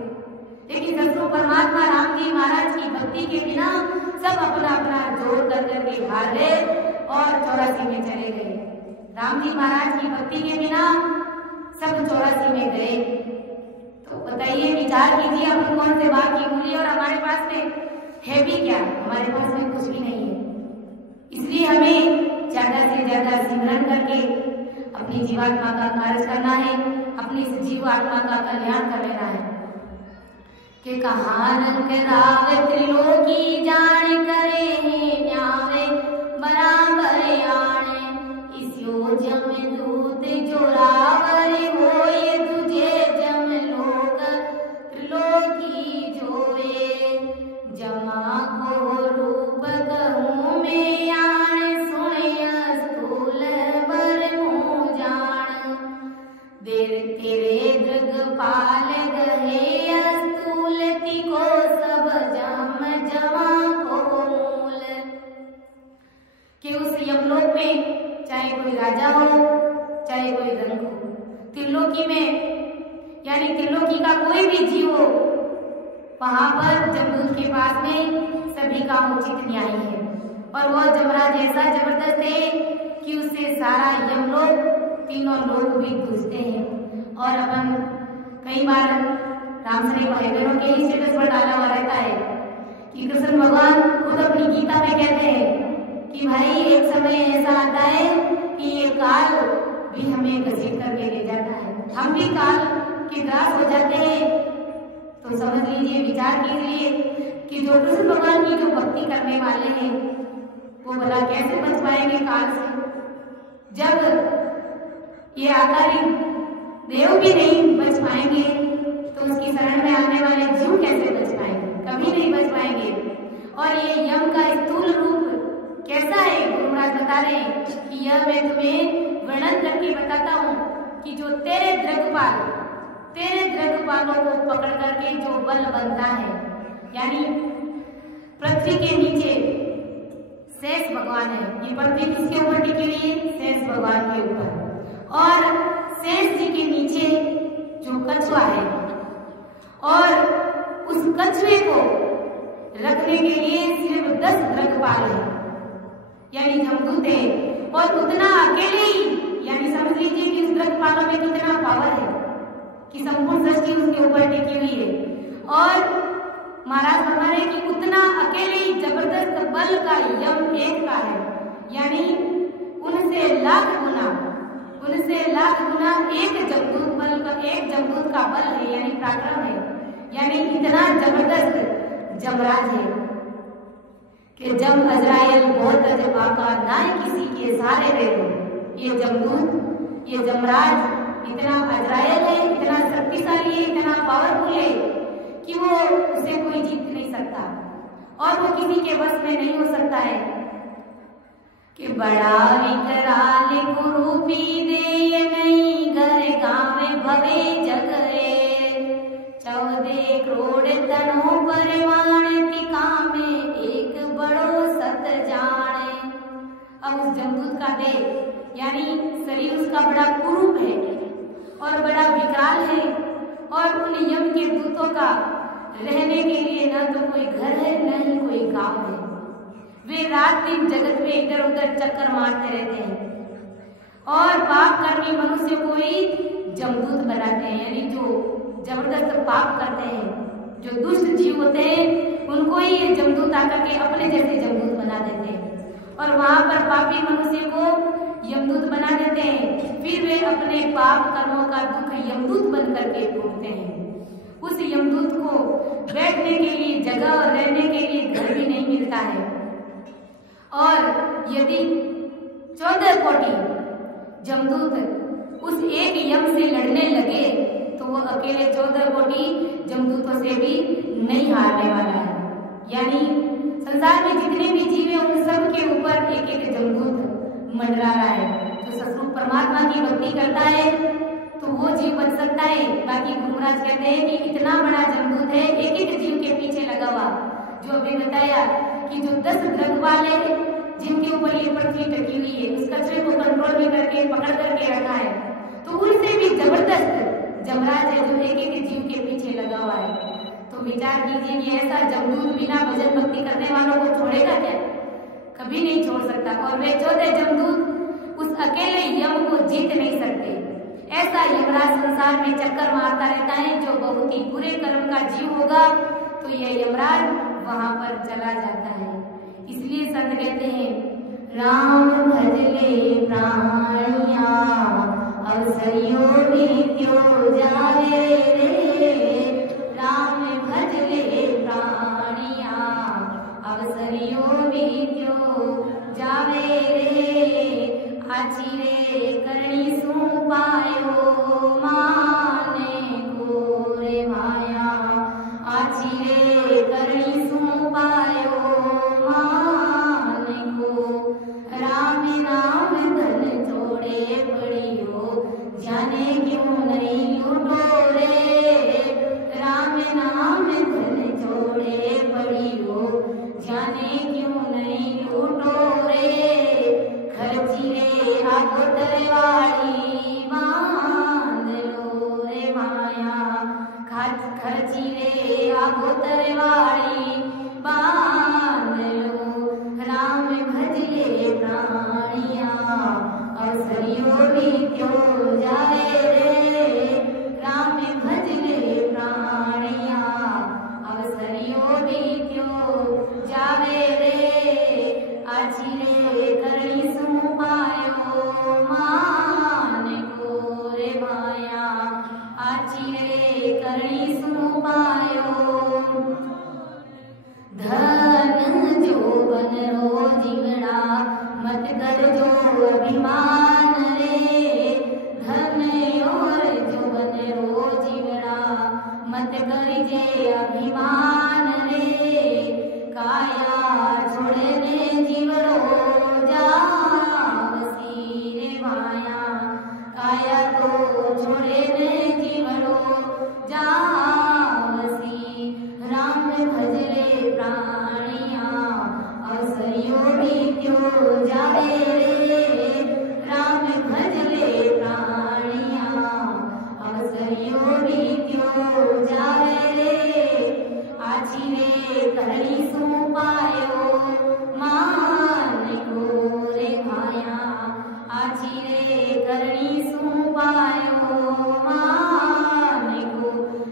लेकिन ससुर परमात्मा राम जी महाराज की भक्ति के बिना सब अपना अपना जोर कर करके हार गए और 84 में चले गए। राम जी महाराज की भक्ति के बिना सब 84 में गए। तो बताइए, विचार कीजिए, अपन कौन से बात की मूल्य और हमारे पास में है भी क्या? हमारे पास में कुछ भी नहीं है। इसलिए हमें ज्यादा से ज्यादा सिमरन करके अपनी जीवात्मा का कार्य करना है, अपनी जीवात्मा का कल्याण कर लेना है। कि कहाँ रंग राव त्रिलोकी जान करे न्यावे बराबर आणे, इस योजम दूत जोरावर होए तुझे जम लोक त्रिलोकी जोए, जमा को रूप कहूँ में आण सुने स्थूल बर मुँह जान, तेरे दृगपाल गहे स्तूलति को सब जम जमा को मूल। कि उस यमलोक में चाहे कोई राजा हो चाहे कोई रंग हो, त्रिलोकी में यानी त्रिलोकी का कोई भी जीव हो, वहां पर जमदूत के पास में सभी का उचित न्याय है। और वह जमराज ऐसा जबरदस्त है कि उससे सारा यमलोक, तीनों लोग भी पूछते हैं। और अपन कई बार राम सने भाई बहनों के ही स्टेटस पर डाला हुआ रहता है कि कृष्ण भगवान खुद अपनी गीता में कहते हैं कि भाई एक समय ऐसा आता है कि ये काल भी हमें घसीट करके ले जाता है, हम भी काल के ग्रास हो जाते हैं। तो समझ लीजिए, विचार कीजिए कि जो कृष्ण भगवान की जो भक्ति करने वाले हैं वो भला कैसे बच पाएंगे काल से? जब ये आकारी देव भी नहीं बच पाएंगे तो उसकी शरण में आने वाले जीव कैसे बच पाएंगे? कभी नहीं बच पाएंगे। और ये यम का स्थूल रूप कैसा है? गुरु महाराज बता रहे हैं कि यह मैं तुम्हें वर्णन करके बताता हूँ कि जो तेरे द्रगपालों को पकड़ करके जो बल बनता है, यानी पृथ्वी के नीचे शेष भगवान है। ये पृथ्वी किसके ऊपर टिकी हुई है? शेष भगवान के ऊपर। और शेष जी के नीचे जो कछुआ है, और उस कछुए को रखने के लिए सिर्फ 10 द्रगपाल है, यानी जमदूत है। और उतना अकेले ही, यानी समझ लीजिए कि उस द्रगपालों में कितना पावर है कि संपूर्ण सृष्टि उसके ऊपर टिकी हुई है। और महाराज बता रहे कि उतना अकेले ही जबरदस्त बल का यम एक का है, यानी उनसे लाख गुना एक जमदूत का बल है, यानी पराक्रम है, यानी इतना जबरदस्त जमराज है कि जब अजरायल बहुत जब आका ना किसी के सहारे दे दो, ये जमदूत, ये जमराज इतना अजरायल है, इतना शक्तिशाली है, इतना पावरफुल है कि वो उसे कोई जीत नहीं सकता और वो किसी के बस में नहीं हो सकता है। कि बड़ा विकराल गुरु भी दे नहीं घर गाँव भवे जगरे, 14 करोड़ तनों परवान टिका में एक बड़ो सत जाने। अब उस जमदूत का देह यानी शरीर उसका बड़ा कुरूप है और बड़ा विकराल है, और उन यम के दूतों का रहने के लिए न तो कोई घर है न ही कोई गांव है। वे रात दिन जगत में इधर उधर चक्कर मारते रहते हैं और पाप कर्मी मनुष्य को ही जमदूत बनाते हैं, यानी जो जबरदस्त पाप करते हैं, जो दुष्ट जीव होते हैं, उनको ही ये जमदूत आकर के अपने जैसे जमदूत बना देते हैं और वहां पर पापी मनुष्य को यमदूत बना देते हैं। फिर वे अपने पाप कर्मों का दुख यमदूत बन करके भोगते हैं। उस यमदूत को बैठने के लिए जगह और रहने के लिए घर भी नहीं मिलता है, और यदि 14 कोटि जमदूत उस एक यम से लड़ने लगे तो वो अकेले 14 कोटि जमदूतों से भी नहीं हारने वाला है। यानी संसार में जितने भी जीव हैं उन सब के ऊपर एक एक जमदूत मंडरा रहा है। जो सतरूप परमात्मा की भक्ति करता है तो वो जीव बच सकता है। बाकी गुरु महाराज कहते हैं कि इतना बड़ा जमदूत है एक एक जीव के पीछे लगा हुआ। जो अभी बताया कि जो 10 द्रग वाले जिनके ऊपर ये पृथ्वी टकी हुई है उस कचरे को कंट्रोल में करके पकड़ करके रखा है, तो उनसे भी जबरदस्त जमराज है जो एक एक जीव के पीछे लगा हुआ है। तो विचार कीजिए कि ऐसा जमदूत बिना भजन भक्ति करने वालों को छोड़ेगा क्या? कभी नहीं छोड़ सकता। और वे 14 जमदूत उस अकेले यम को जीत नहीं सकते। ऐसा यमराज संसार में चक्कर मारता रहता है। जो बहुत ही बुरे कर्म का जीव होगा तो यह यमराज वहां पर चला जाता है। इसलिए संत कहते हैं राम भजले प्राणिया अवसरियो नित्यो जावे रे। राम भजले प्राणिया अवसरियो नित्यो जावे रे। आची रे करणी सु पायो माने को रे माया। आची रे करणी सु पायो माने को। राम नाम धन छोड़े पड़ियो जाने क्यों नहीं लूटो रे। राम नाम धन छोड़े पड़ियो जाने क्यों नहीं लूटो रे। खर्ची रे आगोतर वाली बांध लो रे माया। खर्ची रे आगोतर वाली बांध लो। राम भजले प्राणिया अवसरियो नित्यो जावे रे। राम भजले प्राणिया अवसरियो नित्यो जावे रे। आची रे करणी सु पायो माने को रे माया। आची रे करणी सु पायो। धन जो बन रो जीवड़ा मत कर जो अभिमान रे। धन और जो बन रो जीवड़ा मत कर जे अभिमान रे। काया छोड़े ने जीवड़ो जावसी रे माया। काया तो छोड़े ने जीवड़ो जावसी। राम भजले प्राणिया अवसरियो नित्यो जावे रे। राम भजले प्राणिया अवसरियो नित्यो जावे रे। आची रे करणी सु पायो माने को रे माया। आची रे करणी सु पायो माने को।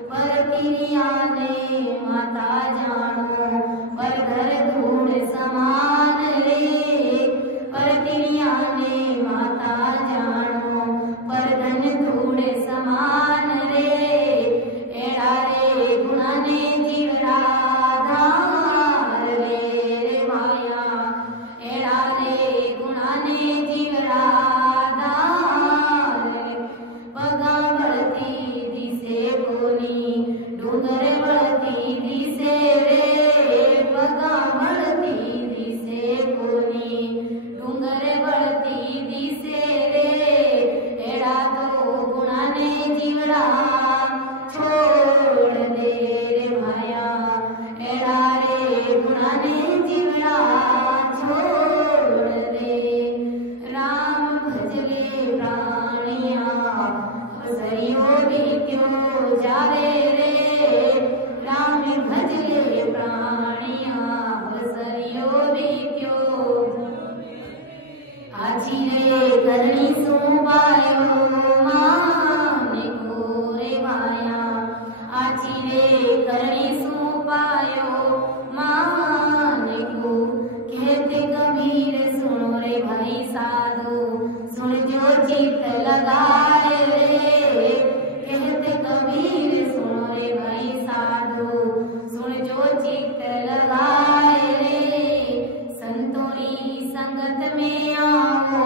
परतिरिया ने माता जानो पर घर धूड़ समान रे। परतिरिया ने माता जानो पर धन धूड़ समान रे। एड़ा रे गुणा ने जीवड़ा धार रे माया। एड़ा रे गुणा ने जीवड़ा धार रे। पगा बढ़ती दिसे बोली डूंगर बढ़ती दिसे रे। पगा बढ़ती दिसे बोली डूंगर बढ़ती दिसे रे। एड़ा तो गुणा ने जीवड़ा छोड़ दे रे माया। एड़ा रे गुणा ने जीवड़ा छोड़ दे। राम भजले प्राणिया अवसरियो नित्यो जावे रे। राम भजले प्राणिया अवसरियो नित्यो। आची रे करणी सु पायो माने को रे माया। आची रे करणी सु पायो माने को। कहते कबीर सुनो रे भाई साधु सुन जो चित्त लगाए रे। कहते कबीर सुनो रे भाई साधु सुन जो चित्त लगाए रे। संतोरी संगत में आओ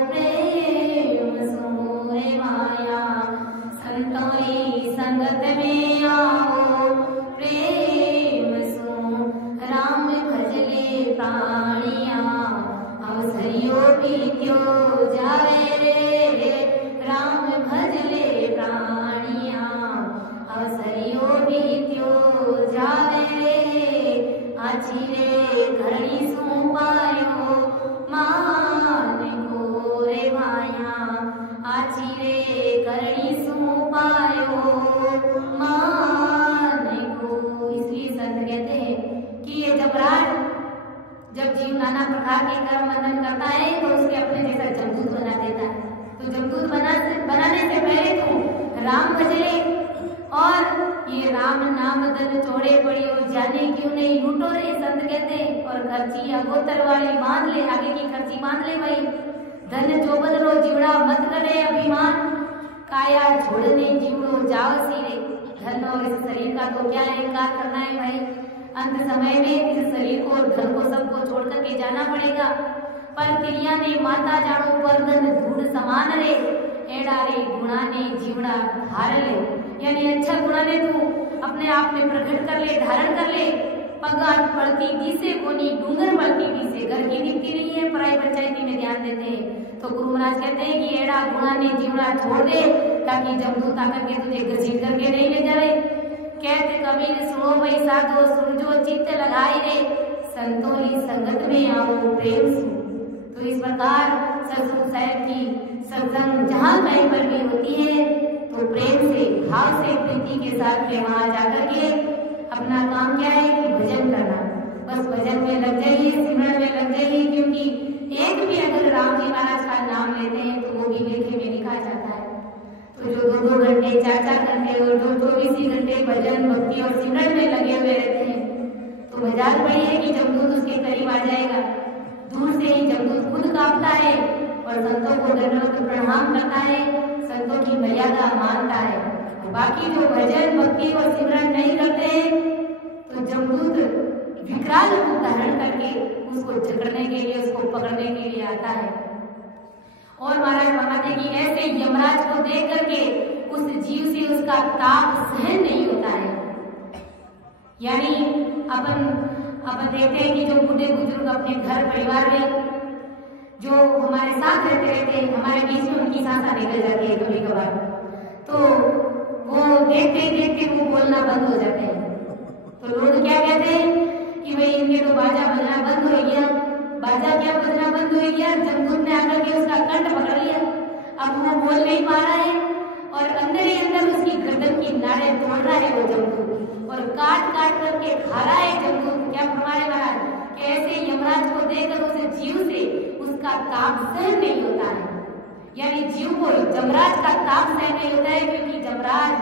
प्रेम सो रे माया। संतोरी संगत में आओ प्रेम सो। साची रे करणी सु पायो मान को। इसलिए संत कहते हैं कि ये जमराज जब जीव नाना प्रकार के कर्म बंधन करता है तो उसके अपने जैसा जमदूत बना देता है। तो जमदूत बनाने से पहले तो राम भजले और ये राम नाम धन चौड़े पड़ी और जाने क्यों नहीं लूटो रे संत कहते हैं। और खर्ची अगोतर वाली बांध ले, आगे की खर्ची बांध ले भाई। धन जो बदलो जीवड़ा मत करे अभिमान, काया छोड़ने जीवड़ो जाओ सीरे। धन और इस शरीर का तो क्या है, इनकार करना है भाई। अंत समय में इस शरीर को और धन को सबको छोड़ करके जाना पड़ेगा। पर क्रिया ने माता जानो पर धन धूड़ समान रे, एड़ा रे गुणा ने जीवड़ा धार ले। यानी अच्छा गुणा ने तू अपने आप में प्रकट कर ले, धारण कर ले। पगार पड़ती दिसे कोनी डूंगर पड़ती दिसे, घर की दिखती नहीं है, पराई पंचायती में ध्यान देते हैं। तो गुरु महाराज कहते हैं कि एड़ा गुणा ने जीवड़ा छोड़ दे, ताकि जमदूत आकर के तुझे घसीट करके नहीं ले जाए। कहते कबीर सुनो भाई साधो, सुरजो चित्त लगाई रे, संतोली संगत में आओ प्रेम से। तो इस प्रकार सतगुरु साहब की सत्संग जहाँ कहीं पर भी होती है तो प्रेम से, भाव से, प्रीति के साथ में वहां जाकर के अपना काम क्या है कि भजन करना। बस भजन में लग जाइए, सिमरन में लग जाइए, क्योंकि एक भी अगर राम जी महाराज का नाम लेते हैं तो वो भी लेखे में लिखा जाता है। तो जो 2-2 घंटे 4-4 घंटे और जो 24 घंटे भजन भक्ति और सिमरन में लगे हुए रहते हैं तो मजाक बड़ी है कि जमदूत उसके करीब आ जाएगा। दूर से ही जमदूत खुद कांपता है और संतों को दंडवत प्रणाम करता है, संतों की मर्यादा मानता है। बाकी जो भजन भक्ति और सिमरन नहीं करते हैं तो जमदूत विकराल रूप धारण करके उसको जकड़ने के लिए, उसको पकड़ने के लिए आता है। और महाराज बताते कि ऐसे यमराज को देख करके उस जीव से उसका ताप सहन नहीं होता है। यानी अपन देखते हैं कि जो बूढ़े बुजुर्ग अपने घर परिवार में जो हमारे साथ रहते हैं, हमारे बीच में उनकी सांसा निकल जाती है कभी कभार, तो वो देखते वो बोलना बंद हो जाते हैं। तो लोग क्या कहते हैं कि भाई इनके तो बाजा बजना बंद हो गया। बाजा क्या बजना बंद हो गया, जमदूत ने आकर के उसका कंठ पकड़ लिया, अब वो बोल नहीं पा रहा है और अंदर ही अंदर उसकी गर्दन की नाड़ें तोड़ रहा है वो जमदूत और काट काट करके खा रहा है जमदूत। क्या फरमाए महाराज कि ऐसे यमराज को देखकर उस जीव से उसका ताप सहन नहीं होता है। यानी जीव को जमराज का ताप सहन नहीं होता है, क्योंकि जमराज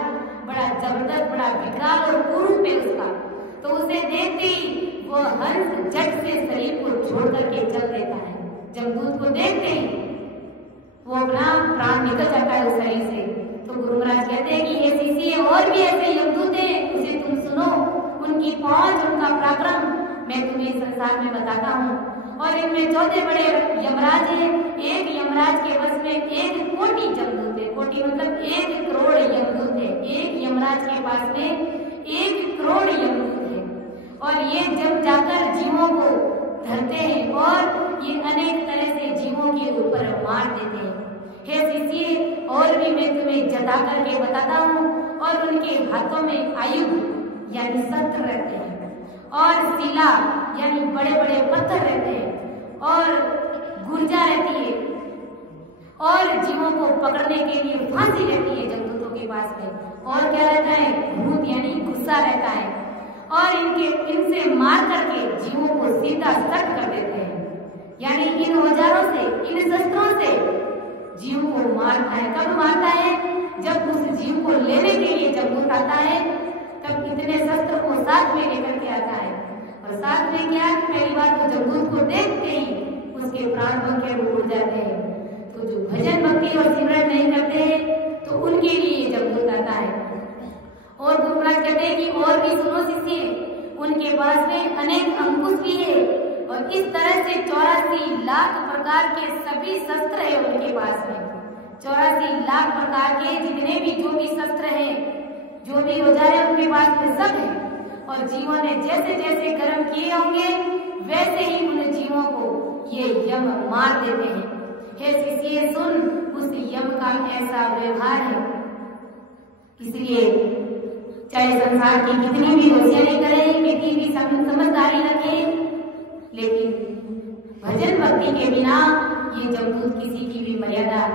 बड़ा जबरदस्त, बड़ा विकराल और कुरूप है उसका। तो उसे देखते ही वो हंस झट से शरीर को छोड़ करके चल देता है। जमदूत को देखते ही वो अपना प्राण निकल जाता है उस शरीर से। तो गुरु महाराज कहते हैं कि ये शिष्य और भी ऐसे यमदूत हैं, उसे तुम सुनो, उनकी पहुंच, उनका पराक्रम मैं तुम्हें संसार में बताता हूँ। और इनमें 14 बड़े यमराज हैं। एक यमराज के वश में 1 कोटि जमदूत है। कोटि मतलब 1 करोड़ यमदूत है। एक यमराज के पास में 1 करोड़ यमदूत है। और ये जब जाकर जीवों को धरते हैं और ये अनेक तरह से जीवों के ऊपर मार देते हैं। हे शिष्य, और भी मैं तुम्हें जता करके बताता हूँ। और उनके हाथों में आयुध यानी शस्त्र रहते हैं और शिला यानी बड़े बड़े पत्थर रहते हैं और गुर्जा रहती है और जीवों को पकड़ने के लिए फांसी रहती है जमदूतों के पास में। और क्या रहता है, भूत यानी गुस्सा रहता है। और इनसे मार करके जीवों को सीधा सट कर देते हैं। यानी इन औजारों से, इन शस्त्रों से जीव को मारता है। कब मारता है, जब उस जीव को लेने के लिए जमदूत आता है तब इतने शस्त्र को साथ में लेकर के आता है। और साथ में क्या, पहली बात तो जमदूत को देखते ही उसके प्राण पंखे उड़ जाते हैं। तो जो भजन भक्ति और सिमरन नहीं करते हैं तो उनके लिए जमदूत आता है। और गुरु महाराज कहते हैं कि और भी सुनो शिष्य, उनके पास में अनेक अंकुश भी है और इस तरह से 84 लाख प्रकार के सभी शस्त्र है उनके पास में। 84 लाख प्रकार के जितने भी जो भी शस्त्र हैं, जो भी औजार है उनके पास में सब है। और जीवों ने जैसे जैसे कर्म किए होंगे वैसे ही उन जीवों को ये यम मार देते हैं। हे शिष्य सुन, उस यम का ऐसा व्यवहार है। इसलिए चाहे संसार की कितनी भी होशियारी करें, कितनी भी समझदारी रखें, लेकिन भजन भक्ति के बिना ये जमदूत किसी की भी मर्यादा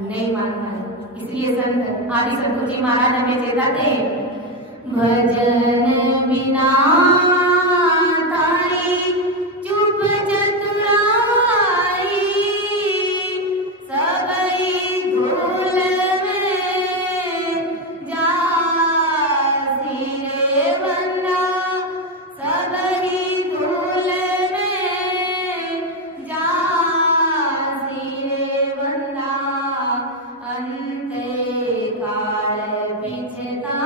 नहीं मानता है। इसलिए संत आदि सतगुरु जी महाराज हमें चेताते हैं, भजन बिना तारी चुप चतुराई, सबई धूल में जासी रे बंदा, सबई धूल में जासी रे बंदा, अंते काल बिछता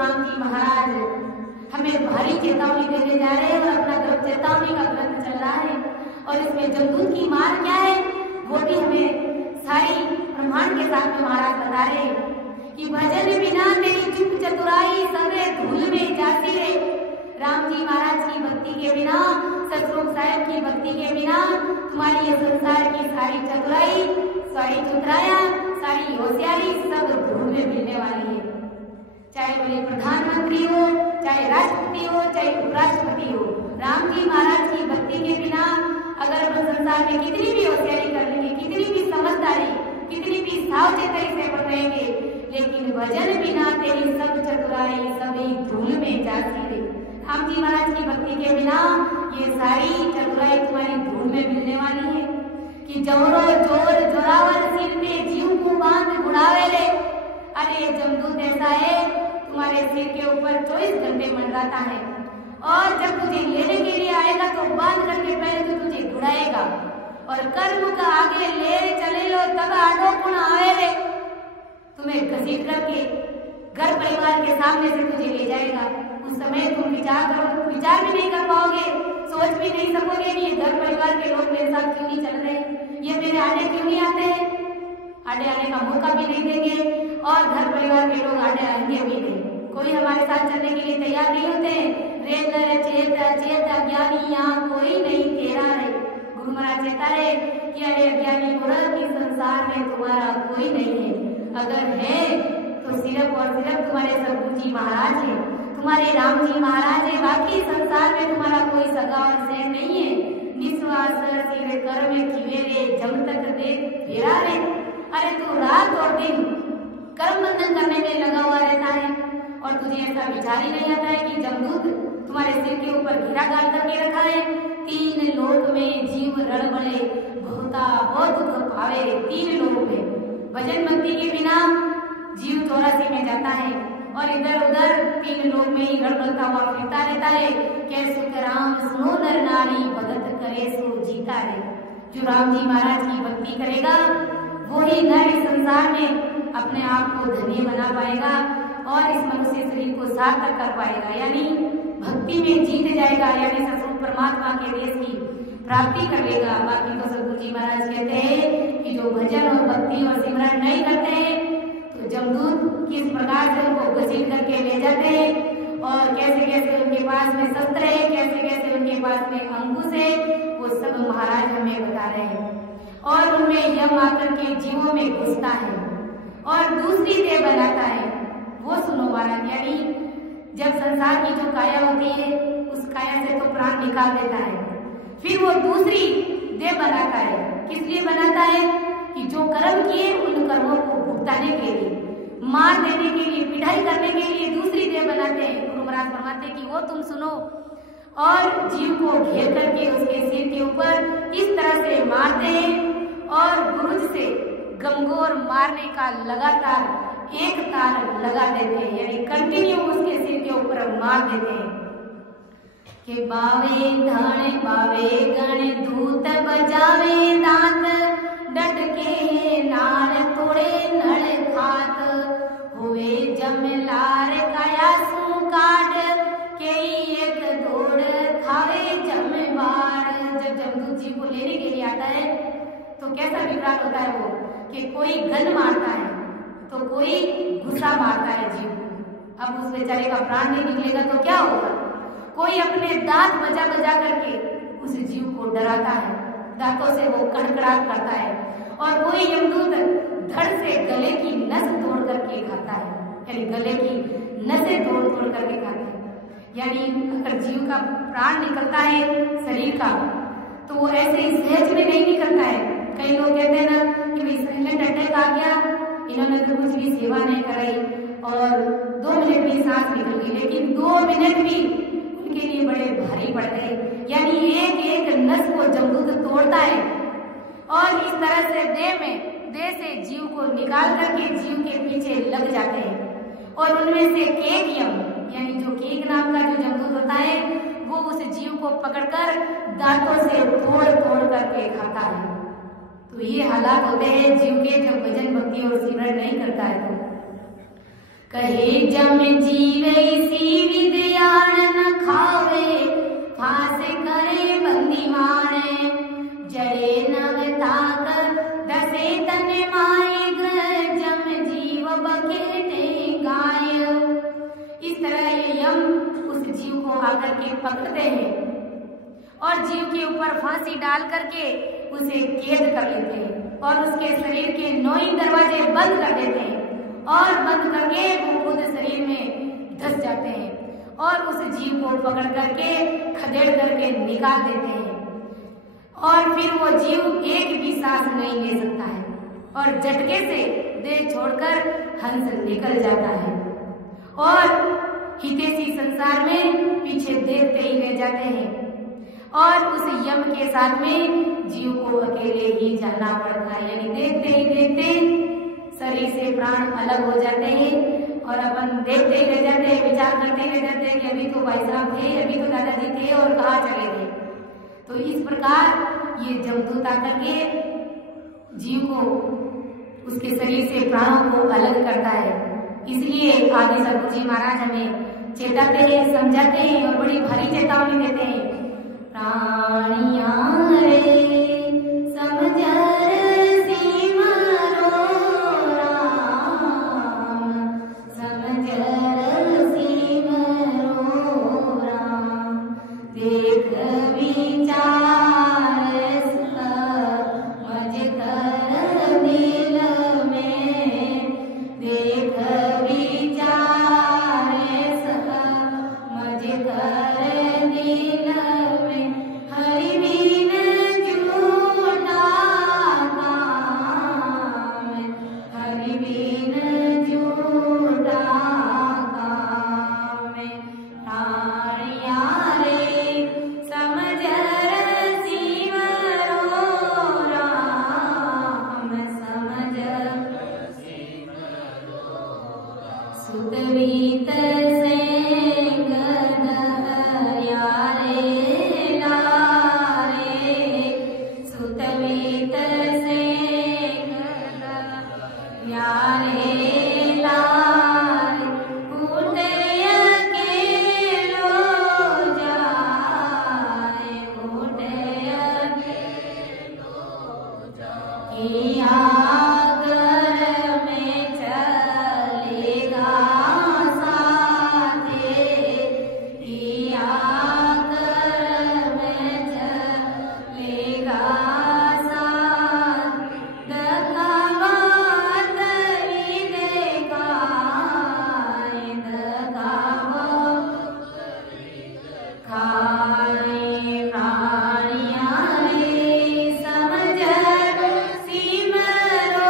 राम जी महाराज हमें भारी चेतावनी देने जा रहे हैं और अपना ग्रंथ चेतावनी का ग्रंथ चल रहा है। और इसमें जमदूत की मार क्या है वो भी हमें सारी ब्रह्मांड के साथ में महाराज बता रहे हैं कि भजन बिना तेरी चुप चतुराई सवे धूल में जाती रे। राम जी महाराज की भक्ति के बिना, सतरूप साहब की भक्ति के बिना तुम्हारी ये संसार की सारी चतुराई सारी चतुराया, सारी होशियारी सब धूल में मिलने वाली है। चाहे बोले प्रधानमंत्री हो, चाहे राष्ट्रपति हो, चाहे उपराष्ट्रपति हो, राम जी महाराज की भक्ति के बिना अगर अपन संसार में कितनी भी होशियारी कर लेंगे, कितनी भी समझदारी, कितनी भी सावचेती से बढ़ेंगे, लेकिन भजन बिना तेरी सब चतुराई सभी धूल में जाती रही। राम जी महाराज की भक्ति के बिना ये सारी चतुराई तुम्हारी धूल में मिलने वाली है। कि जोरो जोर जोरावर सिर में जीव को बांध बुढ़ावे ले। अरे जमदूत ऐसा है तुम्हारे सिर के ऊपर 24 घंटे मंडराता है, और जब तुझे लेने के लिए आएगा तो बांध करके पहले तो तुझे बुढ़ाएगा, और कर्म का आगे ले चले लो तब आडो गुण आवे ले। तुम्हें घसीट करके घर परिवार के सामने से तुझे ले जाएगा। उस समय तुम विचार भी नहीं कर पाओगे, सोच भी नहीं सकोगे कि ये घर परिवार के लोग मेरे साथ क्यों नहीं चल रहे, ये मेरे आने क्यों नहीं आते हैं। आने आने का मौका भी नहीं देंगे, और घर परिवार के लोग आने आएंगे भी नहीं। कोई हमारे साथ चलने के लिए तैयार नहीं होते। रेत चेत चेत अज्ञानी यहाँ कोई नहीं तेरा रे। गुरु महाराज चेता है कि अरे अज्ञानी मूर्ख, इस संसार में तुम्हारा कोई नहीं है, अगर है तो सिर्फ और सिर्फ तुम्हारे सदगुरु जी महाराज है, तुम्हारे राम जी महाराज है। बाकी संसार में तुम्हारा कोई सगा और शेर नहीं है। निस्वास सिरे कर में खिवेरे जम तक दे फेरा रे। अरे तू रात और दिन कर्म बंधन करने में लगा हुआ रहता है, और तुझे ऐसा विचार ही नहीं आता है कि जमदूत तुम्हारे सिर के ऊपर घेरा डाल करके रखा है। 3 लोक में जीव रणबड़े बहुत दुख पावे। 3 लोक में भजन भक्ति के बिना जीव 84 में जाता है, और इधर उधर 3 लोक में ही रणबड़ता हुआ फिरता रहता है। के सुख राम सुनो नर नारी भगत करे सो जीता रे। जो राम जी महाराज की भक्ति करेगा वही नर इस संसार में अपने आप को धन्य बना पाएगा, और इस मनुष्य शरीर को सार्थक कर पाएगा, यानी भक्ति में जीत जाएगा, यानी ससुर परमात्मा के देश की प्राप्ति कर लेगा। बाकी तो सदगुरु जी महाराज कहते हैं कि जो भजन और भक्ति और सिमरन नहीं करते हैं तो जमदूत किस प्रकार से उनको घसीट करके ले जाते हैं, और कैसे कैसे उनके पास में शस्त्र है, कैसे कैसे उनके पास में अंकुश है, वो सब महाराज हमें बता रहे हैं। और उनमें यम आकर के जीवों में घुसता है और दूसरी देह बनाता है। वो सुनो महाराज, यानी जब संसार की जो काया होती है उस काया से तो प्राण निकाल देता है, फिर वो दूसरी देह बनाता है। किस लिए बनाता है? कि जो कर्म किए उन कर्मों को भुगताने के लिए, मार देने के लिए, पिटाई करने के लिए दूसरी देह बनाते हैं। गुरु महाराज फरमाते हैं कि वो तुम सुनो, और जीव को घेर करके उसके सिर के ऊपर इस तरह से मारते हैं, और गुरुज से गंगोर मारने का लगातार एक तार लगा देते हैं, यानी कंटिन्यू उसके सिर के ऊपर मार देते हैं। कि बावे धन बावे गण दूत बजावे दांत, डट के नाल तोड़े नल खात, हुए जमलार काया सू काट, के एक दौड़ खावे जमवार। जब जमदूत जी को लेने के लिए आता है तो कैसा विकराल होता है वो, कि कोई गन मारता है तो कोई गुस्सा मारता है जीव को। अब उस बेचारे का प्राण नहीं निकलेगा तो क्या होगा? कोई अपने दांत बजा बजा करके उस जीव को डराता है, दांतों से वो कड़कड़ाहट करता है, और कोई यमदूत धड़ से गले की नस तोड़ करके खाता है, यानी गले की नसें तोड़ तोड़ करके खाता है। यानी अगर जीव का प्राण निकलता है शरीर का तो वो ऐसे ही सहज में नहीं निकलता है। कई लोग कहते हैं ना कि भाई साइलेंट अटैक आ गया, इन्होंने तो कुछ भी सेवा नहीं कराई और 2 मिनट में सांस निकल गई, लेकिन 2 मिनट भी उनके लिए बड़े भारी पड़ गए। यानी एक एक नस को जमदूत तोड़ता है, और इस तरह से देह से जीव को निकाल करके जीव के पीछे लग जाते हैं, और उनमें से केक यम, यानी जो केक नाम का जो जमदूत होता है वो उस जीव को पकड़कर दांतों से तोड़ तोड़ करके खाता है। तो ये हालात होते हैं जीव के जब भजन भक्ति और सिमरन नहीं करता है। तो कहे जम जीवे इसी विद्यान न खावे, फांस करे बंदीवान, जड़े नव ताक दसे तन माए, जम जीव बखेटे गाय। इस तरह ये यम उस जीव को आकर के पकड़ते हैं और जीव के ऊपर फांसी डाल करके उसे कैद कर लेते हैं और उसके शरीर के 9 दरवाजे बंद कर देते हैं और बंद करके वो खुद शरीर में धस जाते हैं और उस जीव को पकड़ करके खदेड़ करके निकाल देते हैं और फिर वो जीव एक भी सांस नहीं ले सकता है और झटके से देह छोड़कर हंस निकल जाता है और हितैषी संसार में पीछे देखते ही रह जाते हैं और उस यम के साथ में जीव को अकेले ही जाना पड़ता है। यानी देखते ही देखते शरीर से प्राण अलग हो जाते हैं और अपन देखते ही रह जाते हैं, विचार करते ही रह जाते हैं कि अभी तो भाई साहब थे, अभी तो दादाजी थे और कहाँ चले गए। तो इस प्रकार ये जमदूत आकर के जीव को उसके शरीर से प्राणों को अलग करता है। इसलिए आदि सद्गुरु जी महाराज हमें चेताते हैं, समझाते हैं और बड़ी भारी चेतावनी देते हैं। प्राणियां रे समझर सीमरो राम, समझर सीमरो राम, देख विचार समझ कर दिल में, देख विचार समझ कर दिल में, हरि बिन झूठा काम, हरि बिन झूठा काम, प्राणिया रे समझर सीमरो राम, समझर सुतवीत सेंग दहया रे लारे, सुतवीत सेंग दहया रे लारे, उठय अकेलो जाए, उठय अकेलो जाए, किया घर में चलेगा साथे, किया घर में चलेगा साथ, दगावा तरी देगा, दगावा खाए, प्राणिया रे समझर सीमरो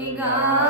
निगाह